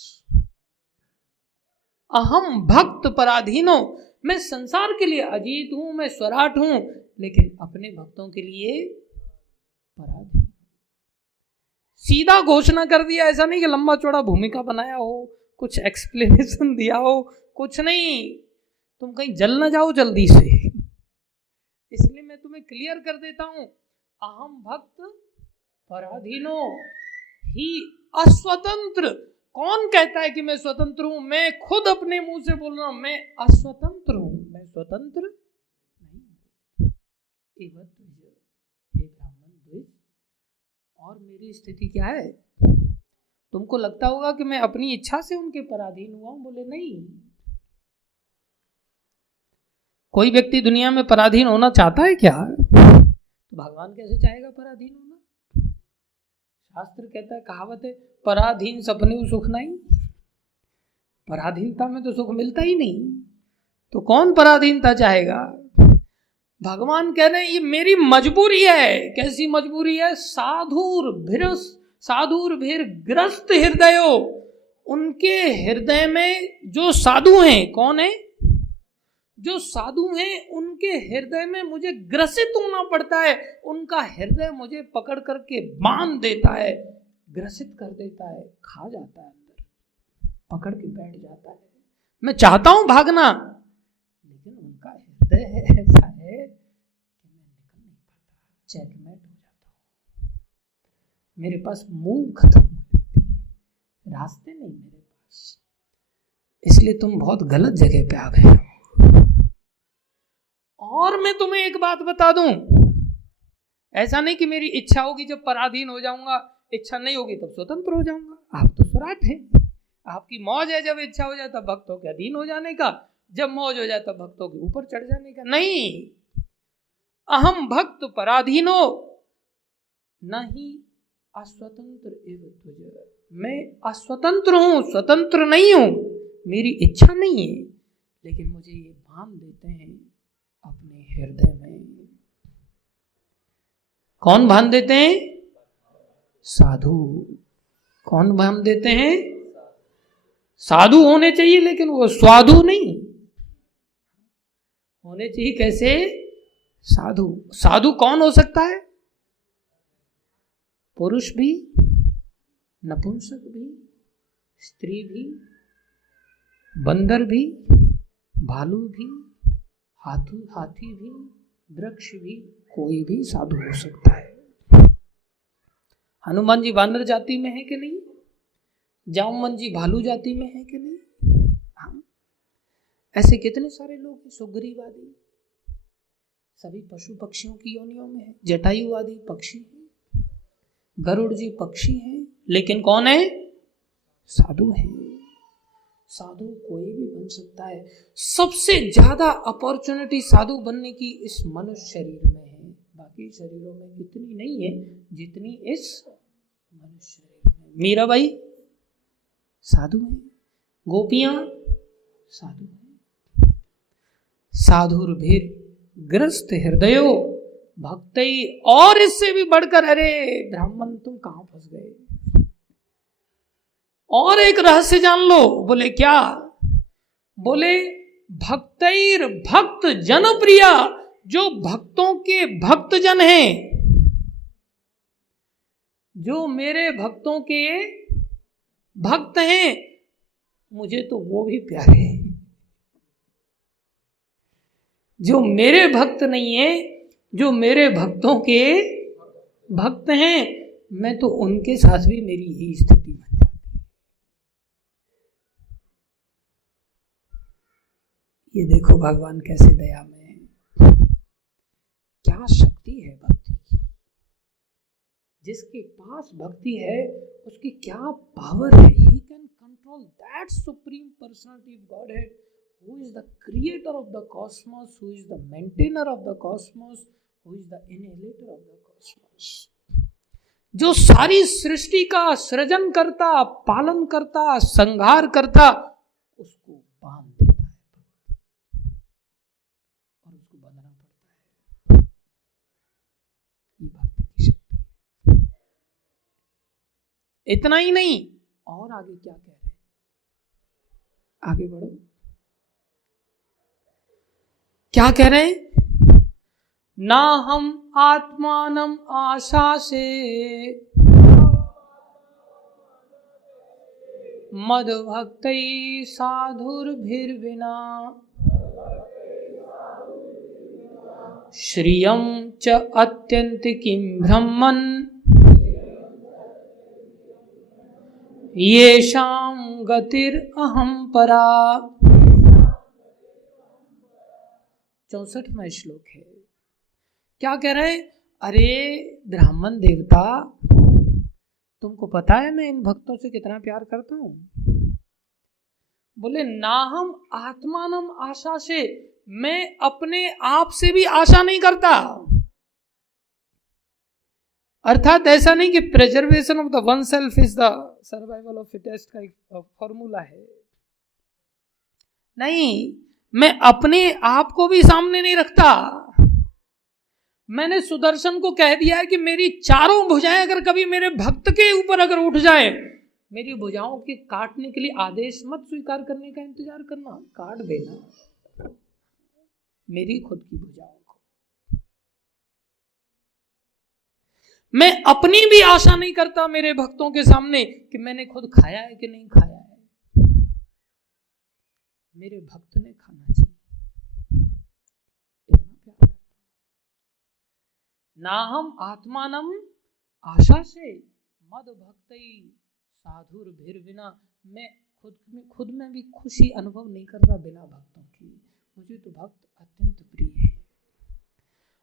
अहम भक्त पराधीनो, मैं संसार के लिए अजीत हूं, मैं स्वराट हूं, लेकिन अपने भक्तों के लिए पराधीन। सीधा घोषणा कर दिया, ऐसा नहीं कि लंबा चौड़ा भूमिका बनाया हो, कुछ एक्सप्लेनेशन दिया हो, कुछ नहीं। तुम कहीं जल न जाओ जल्दी से, इसलिए मैं तुम्हें क्लियर कर देता हूं, अहम भक्त पराधीनो ही अस्वतंत्र। कौन कहता है कि मैं स्वतंत्र हूं? मैं खुद अपने मुंह से बोल रहा हूं, मैं अस्वतंत्र हूं, मैं स्वतंत्र नहीं। हे ब्राह्मण द्विज, और मेरी स्थिति क्या है? तुमको लगता होगा कि मैं अपनी इच्छा से उनके पराधीन हुआ हूं। बोले नहीं। कोई व्यक्ति दुनिया में पराधीन होना चाहता है क्या? तो भगवान कैसे चाहेगा पराधीन होना? शास्त्र कहता है, कहावत है, पराधीन सपने सुख नहीं। पराधीनता में तो सुख मिलता ही नहीं, तो कौन पराधीनता चाहेगा? भगवान कह रहे हैं ये मेरी मजबूरी है। कैसी मजबूरी है? साधुर भीर ग्रस्त हृदयो, उनके हृदय में जो साधु हैं, कौन है? जो साधु हैं, उनके हृदय में मुझे ग्रसित होना पड़ता है। उनका हृदय मुझे पकड़ करके बांध देता है, ग्रसित कर देता है, खा जाता है, अंदर पकड़ के बैठ जाता है। मैं चाहता हूं भागना, लेकिन उनका हृदय ऐसा है कि मैं निकल नहीं पाता, चेकमेट हो जाता हूं। मेरे पास मूव खत्म हो जाती है, रास्ते नहीं मेरे पास। इसलिए तुम बहुत गलत जगह पे आ गए हो। और मैं तुम्हें एक बात बता दूं, ऐसा नहीं कि मेरी इच्छा होगी जब पराधीन हो जाऊंगा, इच्छा नहीं होगी तब स्वतंत्र हो जाऊंगा। आप तो स्वराट हैं, आपकी मौज है जब इच्छा हो जाए तब भक्तों के अधीन हो जाने का, जब मौज हो जाए तब भक्तों के ऊपर चढ़ जाने का। नहीं, अहम भक्त पराधीनो नहीं अस्वतंत्र एव तुझ। मैं अस्वतंत्र हूं, स्वतंत्र नहीं हूं, मेरी इच्छा नहीं है, लेकिन मुझे ये बांध देते हैं अपने हृदय में। कौन बांध देते हैं? साधु। कौन बांध देते हैं? साधु होने चाहिए, लेकिन वो स्वाधु नहीं होने चाहिए। कैसे? साधु। साधु कौन हो सकता है? पुरुष भी, नपुंसक भी, स्त्री भी, बंदर भी, भालू भी, हाथी भी, वृक्ष भी, कोई भी साधु हो सकता है। हनुमान जी वानर जाति में है कि नहीं? जामवन जी भालू जाति में है कि नहीं? हाँ, ऐसे कितने सारे लोग हैं। सुग्रीव आदि सभी पशु पक्षियों की योनियों में है। जटायु आदि पक्षी हैं, गरुड़ जी पक्षी हैं, लेकिन कौन है? साधु है। साधु कोई भी बन सकता है। सबसे ज्यादा अपॉर्चुनिटी साधु बनने की इस मनुष्य शरीर में है, बाकी शरीरों में इतनी नहीं है जितनी इस मनुष्य शरीर में। मीराबाई साधु है, गोपियां साधु है। साधुर्भिर ग्रस्त हृदयो भक्तई। और इससे भी बढ़कर, अरे ब्राह्मण तुम कहां फंस गए? और एक रहस्य जान लो। बोले क्या? बोले भक्तैर भक्त जन प्रिया, जो भक्तों के भक्त जन हैं, जो मेरे भक्तों के भक्त हैं, मुझे तो वो भी प्यारे हैं। जो मेरे भक्त नहीं है, जो मेरे भक्तों के भक्त हैं, मैं तो उनके साथ भी मेरी यही स्थिति बन जाती है। ये देखो भगवान कैसे दया में है। क्या शक्ति है भक्ति की। जिसके पास भक्ति है उसकी क्या पावर है। He can control that supreme personality of godhead, who is the creator of the cosmos, who is the maintainer of the cosmos, who is the annihilator of the cosmos, जो सारी सृष्टि का सृजन करता, पालन करता, संहार करता, उसको बांध देता है और उसको बंधना पड़ता है। ये भक्ति की शक्ति है। इतना ही नहीं, और आगे क्या कह रहे हैं, आगे बढ़ो, क्या कह रहे हैं? ना हम आत्मानम आशा से मद भक्ति साधुर्भिर्विना श्रियं च अत्यंतिकीं ब्रह्मन् येषां गतिर् अहं परा। 64वां श्लोक है। क्या कह रहे हैं? अरे ब्राह्मण देवता, तुमको पता है मैं इन भक्तों से कितना प्यार करता हूं। बोले ना हम आत्मानम आशा से, मैं अपने आप से भी आशा नहीं करता। अर्थात ऐसा नहीं कि preservation of the one self is the survival of fittest का एक फॉर्मूला है। नहीं, मैं अपने आप को भी सामने नहीं रखता। मैंने सुदर्शन को कह दिया है कि मेरी चारों भुजाएं अगर कभी मेरे भक्त के ऊपर अगर उठ जाए, मेरी भुजाओं के काटने के लिए आदेश मत स्वीकार करने का इंतजार करना, काट देना मेरी खुद की भुजाओं को। मैं अपनी भी आशा नहीं करता मेरे भक्तों के सामने कि मैंने खुद खाया है कि नहीं खाया है। मेरे भक्त ने खाना चाहिए, इतना प्यार करता। ना हम आत्मानम आशा से मद भक्ति साधुर्भिर्विना, मैं खुद में भी खुशी अनुभव नहीं करता बिना भक्तों की। मुझे तो भक्त अत्यंत प्रिय है।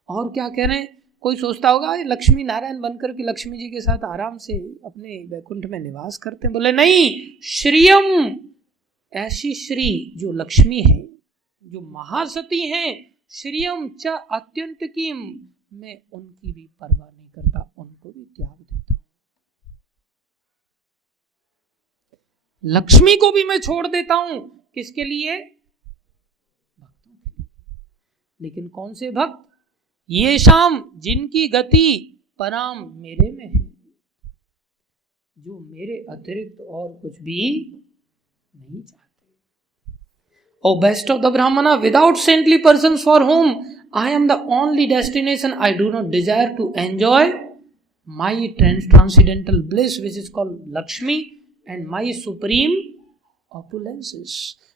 और क्या कह रहे हैं? कोई सोचता होगा लक्ष्मी नारायण बनकर के लक्ष्मी जी के साथ आराम से अपने वैकुंठ में निवास करते हैं। बोले नहीं, श्रियम, ऐसी श्री जो लक्ष्मी है, जो महासती हैं, श्रियम च अत्यंतिकीम, मैं उनकी भी परवाह नहीं करता, उनको भी त्याग देता हूं। लक्ष्मी को भी मैं छोड़ देता हूं, किसके लिए? भक्तों के लिए। लेकिन कौन से भक्त? ये शाम, जिनकी गति पराम मेरे में है, जो मेरे अतिरिक्त और कुछ भी नहीं चाहते। O best of the Brahmana, without saintly persons for whom I am the only destination, I do not desire to enjoy my transcendental bliss, which is called Lakshmi, and my supreme opulences.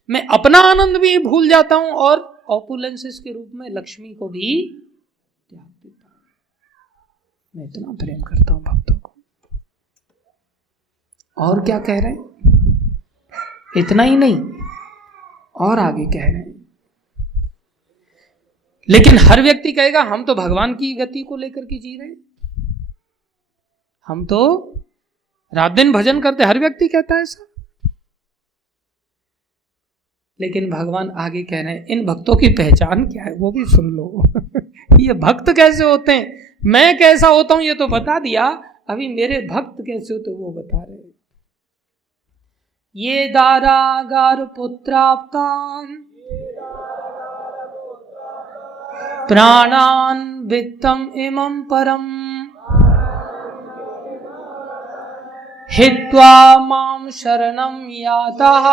मैं अपना आनंद भी भूल जाता हूं और opulences के रूप में लक्ष्मी को भी त्याग देता हूं। मैं इतना प्रेम करता हूं भक्तों को। और क्या कह रहे हैं? इतना ही नहीं, और आगे कह रहे हैं। लेकिन हर व्यक्ति कहेगा हम तो भगवान की गति को लेकर के जी रहे हैं, हम तो रात दिन भजन करते, हर व्यक्ति कहता है ऐसा। लेकिन भगवान आगे कह रहे हैं इन भक्तों की पहचान क्या है वो भी सुन लो। ये भक्त कैसे होते हैं, मैं कैसा होता हूं ये तो बता दिया, अभी मेरे भक्त कैसे होते वो बता रहे हैं। ये दारागार पुत्राप्तान प्राणान वित्तम इमं परम हित्वा मां शरणं यातः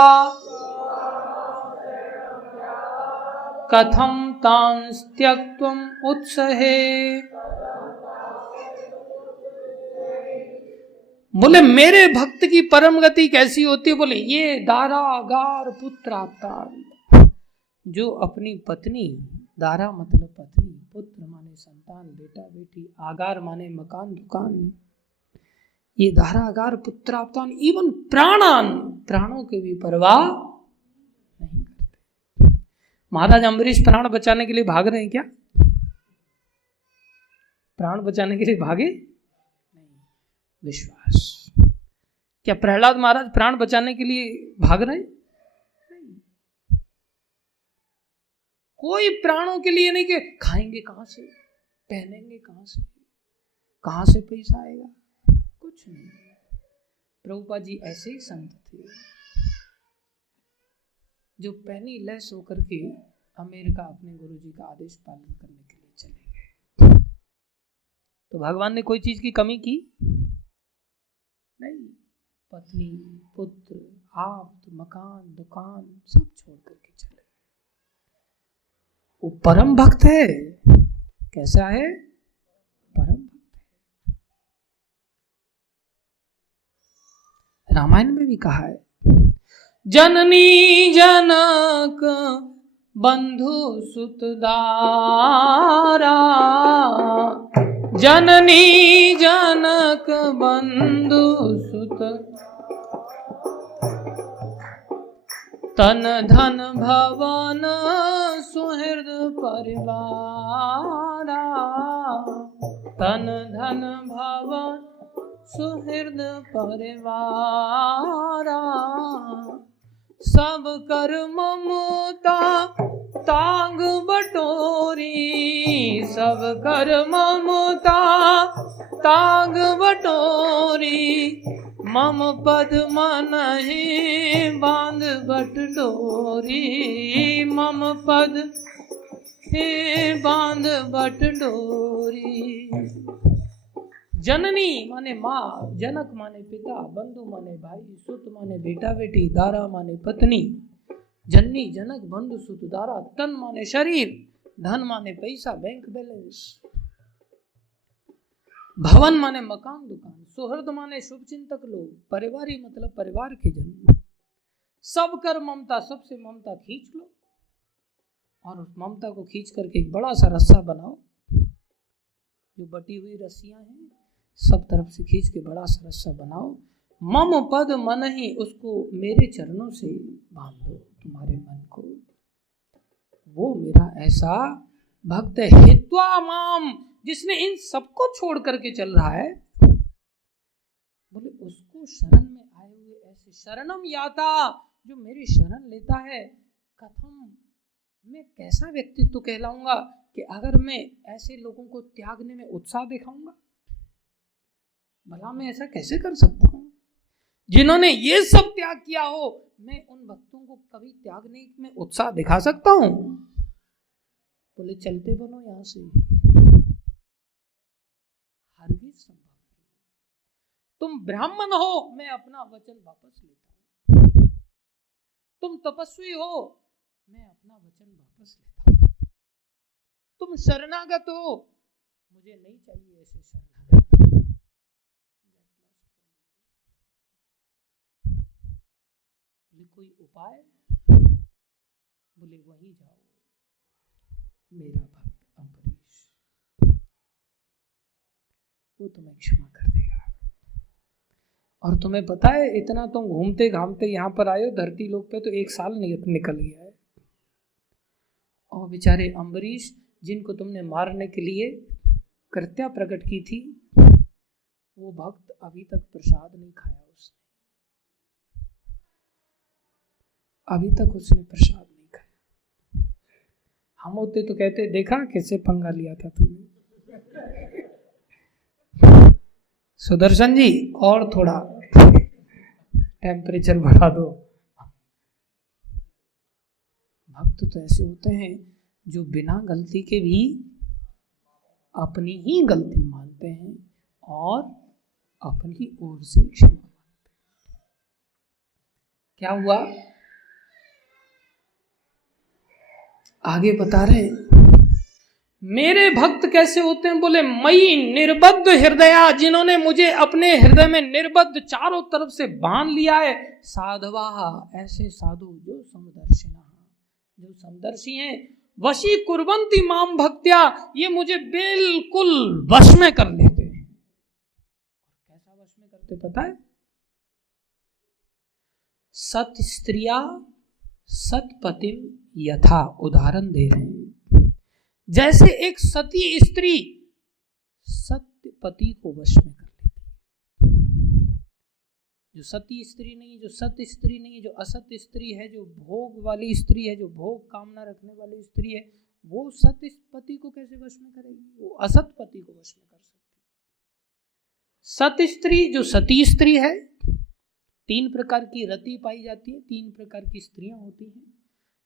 कथम तांस त्यक्तुम उत्सहे। बोले मेरे भक्त की परम गति कैसी होती है? बोले ये दारागार पुत्राप्तान, जो अपनी पत्नी, दारा मतलब पत्नी, पुत्र माने संतान, बेटा बेटी, आगार माने मकान दुकान, ये दारागार पुत्राप्तान, इवन प्राणान, प्राणों के भी परवाह नहीं करते। महाराज अम्बरीश प्राण बचाने के लिए भाग रहे हैं क्या? प्राण बचाने के लिए भागे नहीं। विश्वास। क्या प्रहलाद महाराज प्राण बचाने के लिए भाग रहे हैं? नहीं। कोई प्राणों के लिए नहीं कि खाएंगे कहां से, पहनेंगे कहाँ से पैसा आएगा? कुछ नहीं। प्रभुपाद जी ऐसे ही संत थे जो पहनी लैस होकर के अमेरिका अपने गुरु जी का आदेश पालन करने के लिए चले गए। तो भगवान ने कोई चीज की कमी की नहीं। पत्नी, पुत्र, आप्त, मकान, दुकान सब छोड़ करके चले। वो परम भक्त है। कैसा है? परम भक्त है। रामायण में भी कहा है, जननी जनक बंधु सुतदारा, जननी जनक बंधु सुत, तन धन भवन सुहृद परिवारा, तन धन भवन सुहृद परिवारा, सब कर ममता तांग बटोरी, सब कर ममता तांग बटोरी, मम पद मनहि बांध बट डोरी, मम पद हे बांध बट डोरी। जननी माने माँ, जनक माने पिता, बंधु माने भाई, सुत माने बेटा बेटी, दारा माने पत्नी। जननी जनक बंधु सुत दारा, तन माने शरीर, धन माने पैसा बैंक बैलेंस, भवन माने मकान दुकान, सुहृद माने शुभ चिंतक लोग, परिवारी मतलब परिवार के जन। सब कर ममता, सबसे ममता खींच लो और उस ममता को खींच करके एक बड़ा सा रस्सा बनाओ। जो बटी हुई रस्सियां हैं सब तरफ से खींच के बड़ा सा रस्सा बनाओ। मम पद मन ही, उसको मेरे चरणों से बांध दो, तुम्हारे मन को। वो मेरा ऐसा भक्त है, हित्वा माम, जिसने इन सबको छोड़ करके चल रहा है। बोले उसको शरण में आए हुए ऐसे शरणम याता, जो मेरी शरण लेता है, कथम, मैं कैसा व्यक्तित्व कहलाऊंगा कि अगर मैं ऐसे लोगों को त्यागने में उत्साह दिखाऊंगा? भला मैं ऐसा कैसे कर सकता हूं? जिन्होंने ये सब त्याग किया हो, मैं उन भक्तों को कभी त्यागने में उत्साह दिखा सकता हूं? बोले चलते बनो यहां से, हरगिज संभव नहीं। तुम ब्राह्मण हो, मैं अपना वचन वापस लेता हूं। तुम तपस्वी हो, मैं अपना वचन वापस लेता हूं। तुम शरणागत हो, मुझे नहीं चाहिए ऐसे शरणागत। बोले कोई उपाय? बोले वहीं जाओ, मेरा भक्त अम्बरीश, वो तुम्हें क्षमा कर देगा। और तुम्हें पता है, इतना तुम घूमते घामते यहाँ पर आए हो धरती लोक पे, तो 1 साल निकल गया है। और बेचारे अम्बरीश, जिनको तुमने मारने के लिए कृत्या प्रकट की थी, वो भक्त अभी तक प्रसाद नहीं खाया उसने, अभी तक उसने प्रसाद नहीं खाया। हम होते तो कहते, देखा कैसे पंगा लिया था तुमने। सुदर्शन जी और थोड़ा टेम्परेचर बढ़ा दो। भक्त तो ऐसे होते हैं जो बिना गलती के भी अपनी ही गलती मानते हैं और अपनी ओर से क्षमा मांगते हैं। क्या हुआ आगे बता रहे हैं। मेरे भक्त कैसे होते हैं? बोले मई निर्बद्ध हृदया, जिन्होंने मुझे अपने हृदय में निर्बद्ध चारों तरफ से बांध लिया है। साधवा, ऐसे साधु जो समदर्शिना, जो समदर्शी हैं। वशी कुर्वन्ति माम भक्त्या, ये मुझे बिल्कुल वश में कर लेते हैं। कैसा वश में करते पता है? सत स्त्रिया सतपतिम यथा, उदाहरण दे रहे हैं। जैसे एक सती स्त्री सत्य पति को वश में कर लेती है। जो सती स्त्री नहीं, जो सत्य स्त्री नहीं, जो असत्य स्त्री है, जो भोग वाली स्त्री है, जो भोग कामना रखने वाली स्त्री है, वो सत पति को कैसे वश में करेगी? वो असत पति को वश में कर सकती है। सत स्त्री जो सती स्त्री है, 3 प्रकार की रति पाई जाती है, 3 प्रकार की स्त्रियां होती हैं।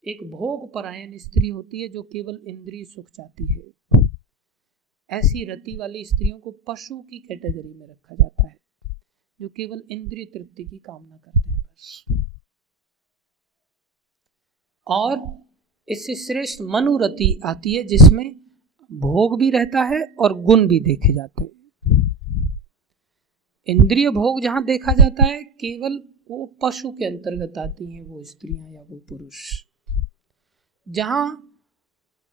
एक भोग परायण स्त्री होती है जो केवल इंद्रिय सुख चाहती है। ऐसी रति वाली स्त्रियों को पशु की कैटेगरी में रखा जाता है, जो केवल इंद्रिय तृप्ति की कामना करते हैं बस। और इससे श्रेष्ठ मनुरति आती है, जिसमें भोग भी रहता है और गुण भी देखे जाते हैं। इंद्रिय भोग जहां देखा जाता है, केवल वो पशु के अंतर्गत आती हैं वो स्त्रियां या वो पुरुष। जहां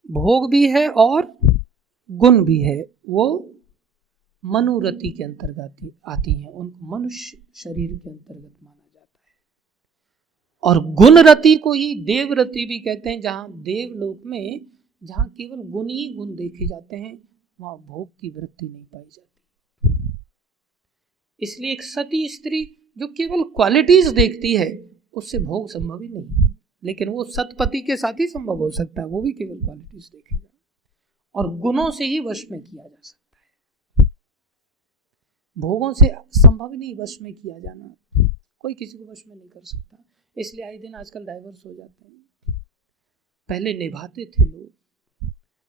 भोग भी है और गुण भी है, वो मनुरति के अंतर्गत आती हैं, उनको मनुष्य शरीर के अंतर्गत माना जाता है। और गुण रति को ही देवरति भी कहते हैं, जहां देवलोक में जहां केवल गुण ही गुण देखे जाते हैं, वहां भोग की वृत्ति नहीं पाई जाती। इसलिए एक सती स्त्री जो केवल क्वालिटीज देखती है, उससे भोग संभव ही नहीं है। लेकिन वो सतपति के साथ ही संभव हो सकता है, वो भी केवल क्वालिटीज देखेगा और गुणों से ही वश में किया जा सकता है। भोगों से संभव ही नहीं वश में किया जाना, कोई किसी को वश में नहीं कर सकता। इसलिए आए दिन आजकल डाइवर्स हो जाते हैं। पहले निभाते थे लोग,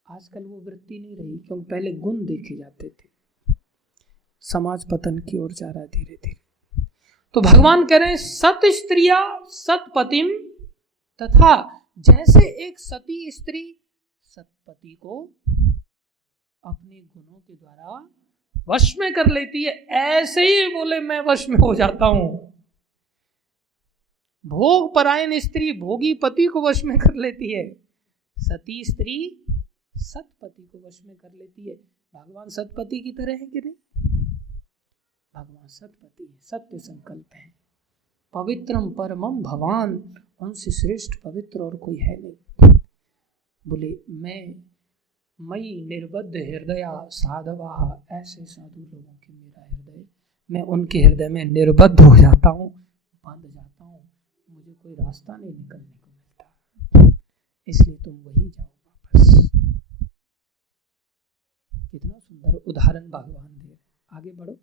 आजकल वो वृत्ति नहीं रही, क्योंकि पहले गुण देखे जाते थे। समाज पतन की ओर जा रहा है धीरे धीरे। तो भगवान कह रहे हैं सत स्त्रिया सतपतिम तथा, जैसे एक सती स्त्री सतपति को अपने गुणों के द्वारा वश में कर लेती है, ऐसे ही बोले मैं वश में हो जाता हूं। भोग परायण स्त्री भोगी पति को वश में कर लेती है, सती स्त्री सतपति को वश में कर लेती है। भगवान सतपति की तरह है कि नहीं? भगवान सतपति है, सत्य संकल्प है। पवित्रम परमम भवान, उनसे श्रेष्ठ पवित्र और कोई है नहीं। बोले मई निर्बद्ध हृदया साधवा, ऐसे साधु लोगों के मेरा हृदय, मैं उनके हृदय में निर्बद्ध हो जाता हूँ, बंध जाता हूँ, मुझे कोई रास्ता नहीं निकलने को मिलता। इसलिए तुम वही जाओ वापस। कितना सुंदर उदाहरण भगवान दे। आगे बढ़ो।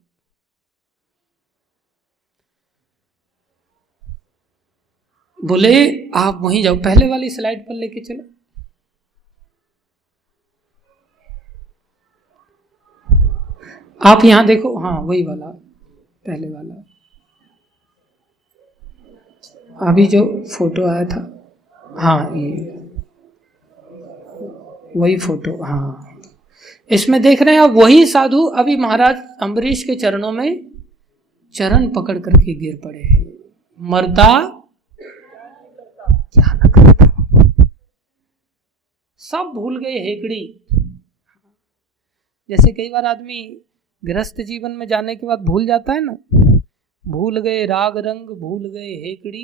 बोले आप वहीं जाओ, पहले वाली स्लाइड पर लेके चलो। आप यहां देखो, हाँ वही वाला, पहले वाला, अभी जो फोटो आया था, हाँ ये वही फोटो, हाँ इसमें देख रहे हैं आप, वही साधु अभी महाराज अम्बरीश के चरणों में चरण पकड़ करके गिर पड़े हैं। मरता क्या न करता, सब भूल गए हेकड़ी। जैसे कई बार आदमी गृहस्थ जीवन में जाने के बाद भूल जाता है ना, भूल गए राग रंग, भूल गए हेकड़ी,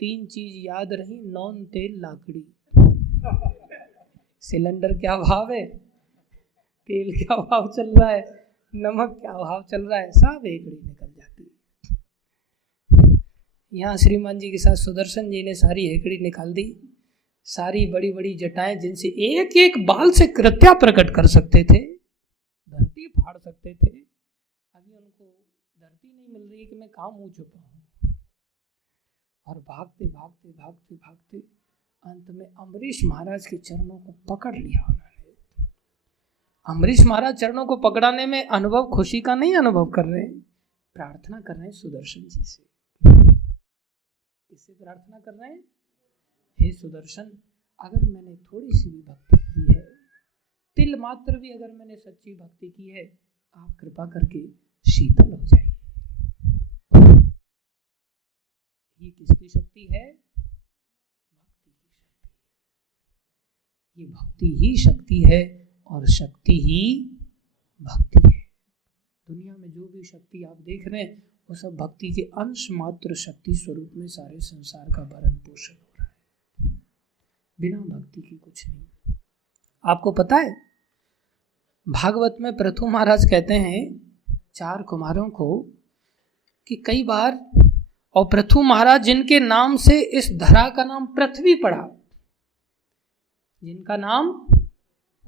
3 चीज याद रही, नॉन तेल लाकड़ी। सिलेंडर क्या भाव है, तेल क्या भाव चल रहा है, नमक क्या भाव चल रहा है, सब हेकड़ी निकल जाती है। यहाँ श्रीमान जी के साथ सुदर्शन जी ने सारी हेकड़ी निकाल दी, सारी बड़ी बड़ी जटाएं जिनसे एक एक बाल से कृत्या प्रकट कर सकते थे, धरती फाड़ सकते थे, अभी उनको धरती नहीं मिल रही कि मैं कहाँ मुँह छुपाऊं। और भागते भागते भागते भागते अंत में अम्बरीश महाराज के चरणों को पकड़ लिया उन्होंने। अम्बरीश महाराज चरणों को पकड़ाने में अनुभव खुशी का नहीं अनुभव कर रहे, प्रार्थना कर रहे हैं सुदर्शन जी से। किससे प्रार्थना कर रहे हैं? हे सुदर्शन, अगर मैंने थोड़ी सी भी भक्ति की है, तिल मात्र भी अगर मैंने सच्ची भक्ति की है, आप कृपा करके शीतल हो जाइए। ये किसकी शक्ति है? भक्ति की शक्ति। ये भक्ति ही शक्ति है और शक्ति ही भक्ति है। दुनिया में जो भी शक्ति आप देख रहे हैं, वो सब भक्ति के अंश मात्र शक्ति स्वरूप में सारे संसार का भरण पोषण हो रहा है, बिना भक्ति की कुछ नहीं। आपको पता है भागवत में पृथु महाराज कहते हैं 4 कुमारों को कि कई बार, और पृथु महाराज जिनके नाम से इस धरा का नाम पृथ्वी पड़ा, जिनका नाम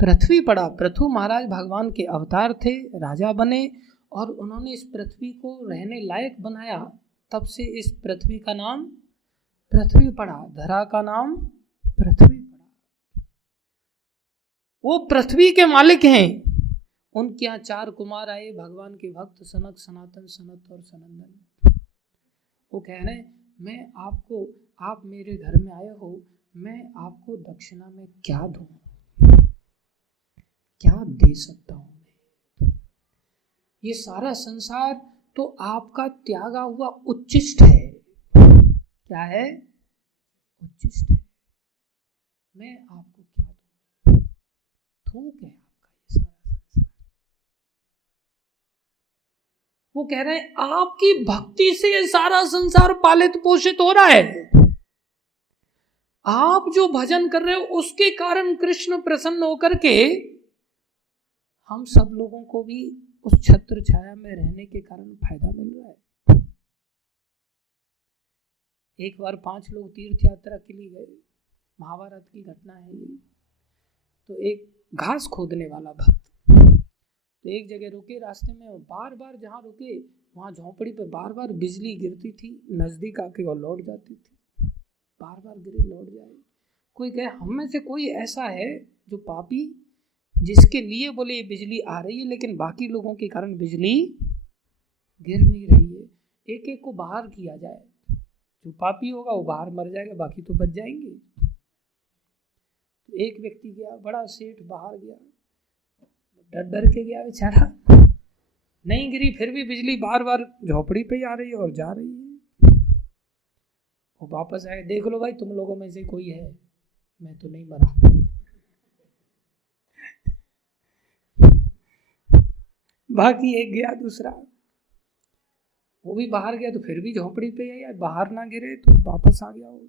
पृथ्वी पड़ा। पृथु महाराज भगवान के अवतार थे, राजा बने और उन्होंने इस पृथ्वी को रहने लायक बनाया। तब से इस पृथ्वी का नाम पृथ्वी पड़ा, धरा का नाम पृथ्वी पड़ा। वो पृथ्वी के मालिक हैं। उनके यहाँ 4 कुमार आए, भगवान के भक्त, सनक, सनातन, सनत और सनंदन। वो कह रहे हैं मैं आपको, आप मेरे घर में आए हो, मैं आपको दक्षिणा में क्या दूं, क्या दे सकता हूं। ये सारा संसार तो आपका त्यागा हुआ उच्छिष्ट है। क्या है? उच्छिष्ट है। मैं आपको क्या दूं? थूक है आपका ये सारा संसार। वो कह रहे हैं आपकी भक्ति से ये सारा संसार पालित पोषित हो रहा है। आप जो भजन कर रहे हो उसके कारण कृष्ण प्रसन्न होकर के हम सब लोगों को भी उस छत्र छाया में रहने के कारण फायदा मिल रहा है। एक बार 5 लोग तीर्थ यात्रा के लिए गए, महाभारत की घटना है ये। तो एक घास खोदने वाला भक्त तो एक जगह रुके, रास्ते में बार बार जहाँ रुके वहाँ झोंपड़ी पे बार बार बिजली गिरती थी, नजदीक आके और लौट जाती थी, बार बार गिरे लौट जाए। कोई कहे हम में से कोई ऐसा है जो पापी, जिसके लिए बोले ये बिजली आ रही है लेकिन बाकी लोगों के कारण बिजली गिर नहीं रही है। एक एक को बाहर किया जाए, जो पापी होगा वो बाहर मर जाएगा, बाकी तो बच जाएंगे। तो एक व्यक्ति गया, बड़ा सेठ बाहर गया, डर डर के गया बेचारा, नहीं गिरी फिर भी बिजली बार बार झोपड़ी पे आ रही है और जा रही है। वो वापस आए, देख लो भाई तुम लोगों में से कोई है, मैं तो नहीं मरा। बाकी एक गया, दूसरा वो भी बाहर गया तो फिर भी झोपड़ी पे आया, बाहर ना गिरे तो वापस आ गया। वो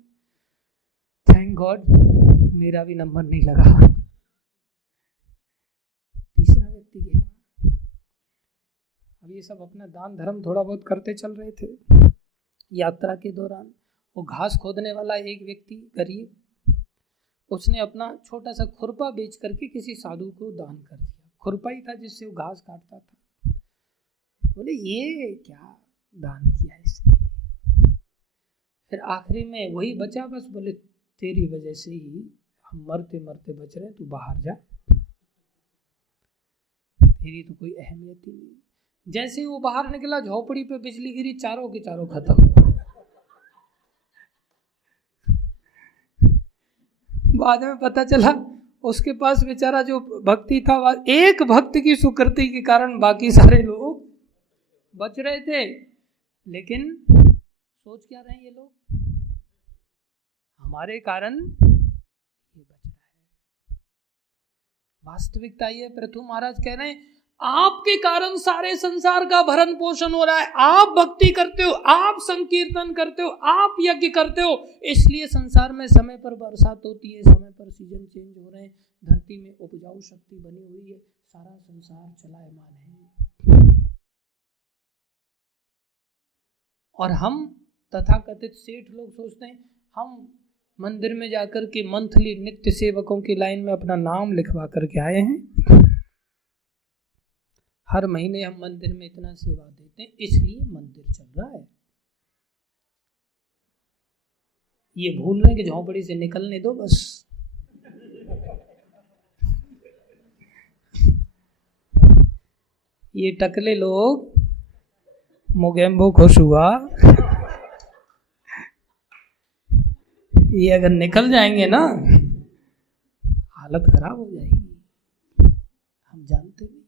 थैंक गॉड मेरा भी नंबर नहीं लगा। तीसरा व्यक्ति गया। अब ये सब अपना दान धर्म थोड़ा बहुत करते चल रहे थे यात्रा के दौरान। वो घास खोदने वाला एक व्यक्ति गरीब, उसने अपना छोटा सा खुरपा बेच करके किसी साधु को दान कर दिया। खुरपा ही था जिससे वो घास काटता था। बोले ये क्या दान किया इसने। फिर आखिरी में वही बचा बस, बोले तेरी वजह से ही हम मरते मरते बच रहे, तू बाहर जा, तेरी तो कोई अहमियत ही नहीं। जैसे ही वो बाहर निकला झोपड़ी पे बिजली गिरी, चारों के चारों खत्म। बाद में पता चला उसके पास बेचारा जो भक्ति था, एक भक्त की सुकृति के कारण बाकी सारे लोग बच रहे थे। लेकिन सोच क्या रहे हैं ये लोग, हमारे कारण ये बच रहा है। वास्तविकता ये पृथु महाराज कह रहे हैं आपके कारण सारे संसार का भरण पोषण हो रहा है। आप भक्ति करते हो, आप संकीर्तन करते हो, आप यज्ञ करते हो, इसलिए संसार में समय पर बरसात होती है, समय पर सीजन चेंज हो रहे हैं, धरती में उपजाऊ शक्ति बनी हुई है, सारा संसार चलायमान है। और हम तथाकथित सेठ लोग सोचते हैं हम मंदिर में जाकर के मंथली नित्य सेवकों की लाइन में अपना नाम लिखवा करके आए हैं, हर महीने हम मंदिर में इतना सेवा देते हैं, इसलिए मंदिर चल रहा है। ये भूल रहे कि झोंपड़ी से निकलने दो बस। ये टकले लोग, मोगेम्बो खुश हुआ, ये अगर निकल जाएंगे ना हालत खराब हो जाएगी, हम जानते नहीं।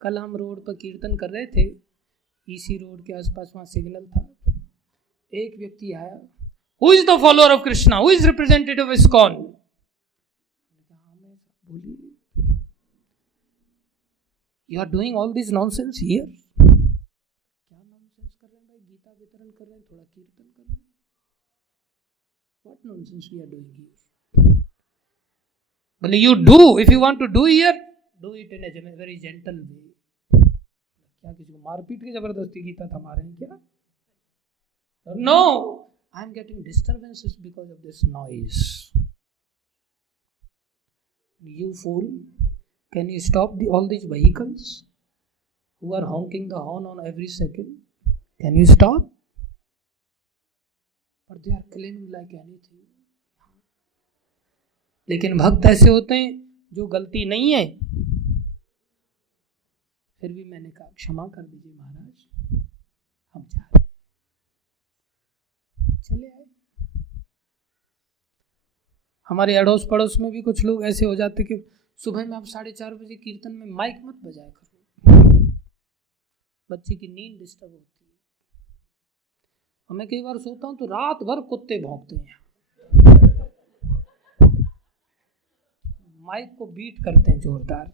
कल हम रोड पर कीर्तन कर रहे थे, इसी रोड के आसपास वहाँ सिग्नल था। एक व्यक्ति आया, who is the follower of Krishna, who is representative of ISKCON. बोलिए, you are doing all this nonsense here. क्या नॉनसेंस कर रहे हैं भाई, गीता वितरण कर रहे हैं, थोड़ा कीर्तन कर रहे हैं, what nonsense we are doing here. बोले you do, if you want to do here, do it in a very gentle way. क्या किसी को मारपीट की जबरदस्ती गीता थमा रहे हैं क्या? No, I am getting disturbances because of this noise. You fool, can you stop all these vehicles who are honking the horn on every second? Can you stop? But they are claiming like anything. लेकिन भक्त ऐसे होते हैं जो गलती नहीं है, फिर भी मैंने कहा क्षमा कर दीजिए महाराज, हम जा रहे हैं, चले आए। हमारे अड़ोस पड़ोस में भी कुछ लोग ऐसे हो जाते कि सुबह में आप 4:30 बजे कीर्तन में माइक मत बजाया करो, बच्चे की नींद डिस्टर्ब होती है। और मैं कई बार सोता हूं तो रात भर कुत्ते भौंकते हैं, माइक को बीट करते हैं जोरदार।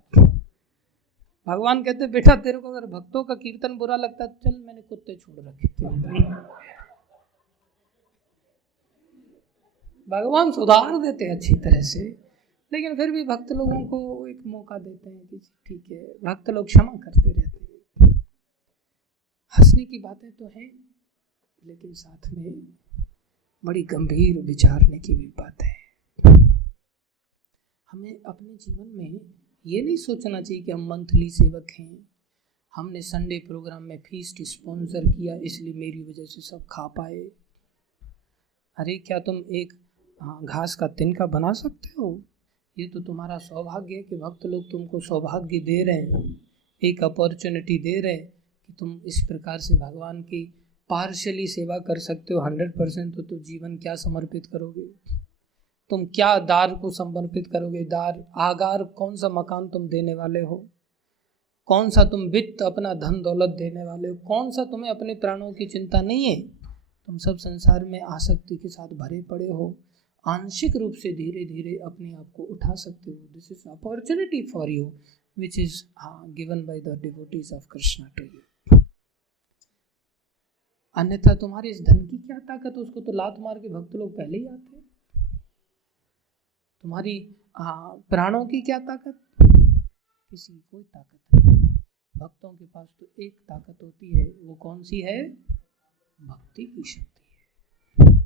भगवान कहते बेटा तेरे को अगर भक्तों का कीर्तन बुरा लगता है चल, मैंने कुत्ते छोड़ रखे थे। भगवान सुधार देते अच्छी तरह से, लेकिन फिर भी भक्त लोगों को एक मौका देते हैं कि ठीक है, भक्त लोग क्षमा करते रहते हैं। हंसने की बातें तो हैं, लेकिन साथ में बड़ी गंभीर विचारने की भी बात है। हमें अपने जीवन में ये नहीं सोचना चाहिए कि हम मंथली सेवक हैं, हमने संडे प्रोग्राम में फीस्ट स्पॉन्सर किया इसलिए मेरी वजह से सब खा पाए। अरे क्या तुम एक घास का तिनका बना सकते हो? ये तो तुम्हारा सौभाग्य है कि भक्त लोग तुमको सौभाग्य दे रहे हैं, एक अपॉर्चुनिटी दे रहे हैं कि तुम इस प्रकार से भगवान की पार्शियली सेवा कर सकते हो। 100% तो तुम जीवन क्या समर्पित करोगे? तुम क्या दार को समर्पित करोगे? दार आगार कौन सा मकान तुम देने वाले हो? कौन सा तुम वित्त अपना धन दौलत देने वाले हो? कौन सा तुम्हें अपने प्राणों की चिंता नहीं है? तुम सब संसार में आसक्ति के साथ भरे पड़े हो। आंशिक रूप से धीरे धीरे अपने आप को उठा सकते हो। This is opportunity for you which is given by the devotees of Krishna to you. अन्यथा तुम्हारे इस धन की क्या ताकत? उसको तो लात मार के भक्त लोग पहले ही आते हैं। तुम्हारी प्राणों की क्या ताकत? किसी की कोई ताकत नहीं। भक्तों के पास तो एक ताकत होती है, वो कौन सी है? भक्ति की शक्ति है।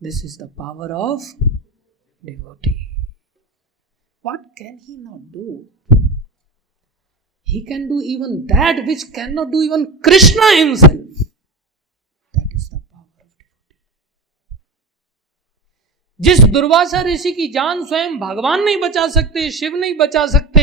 This is the power of devotee. What can he not do? He can do even that which can not do even Krishna himself. That is the power of devotee. जिस दुर्वासा ऋषि की जान स्वयं भगवान नहीं बचा सकते, शिव नहीं बचा सकते,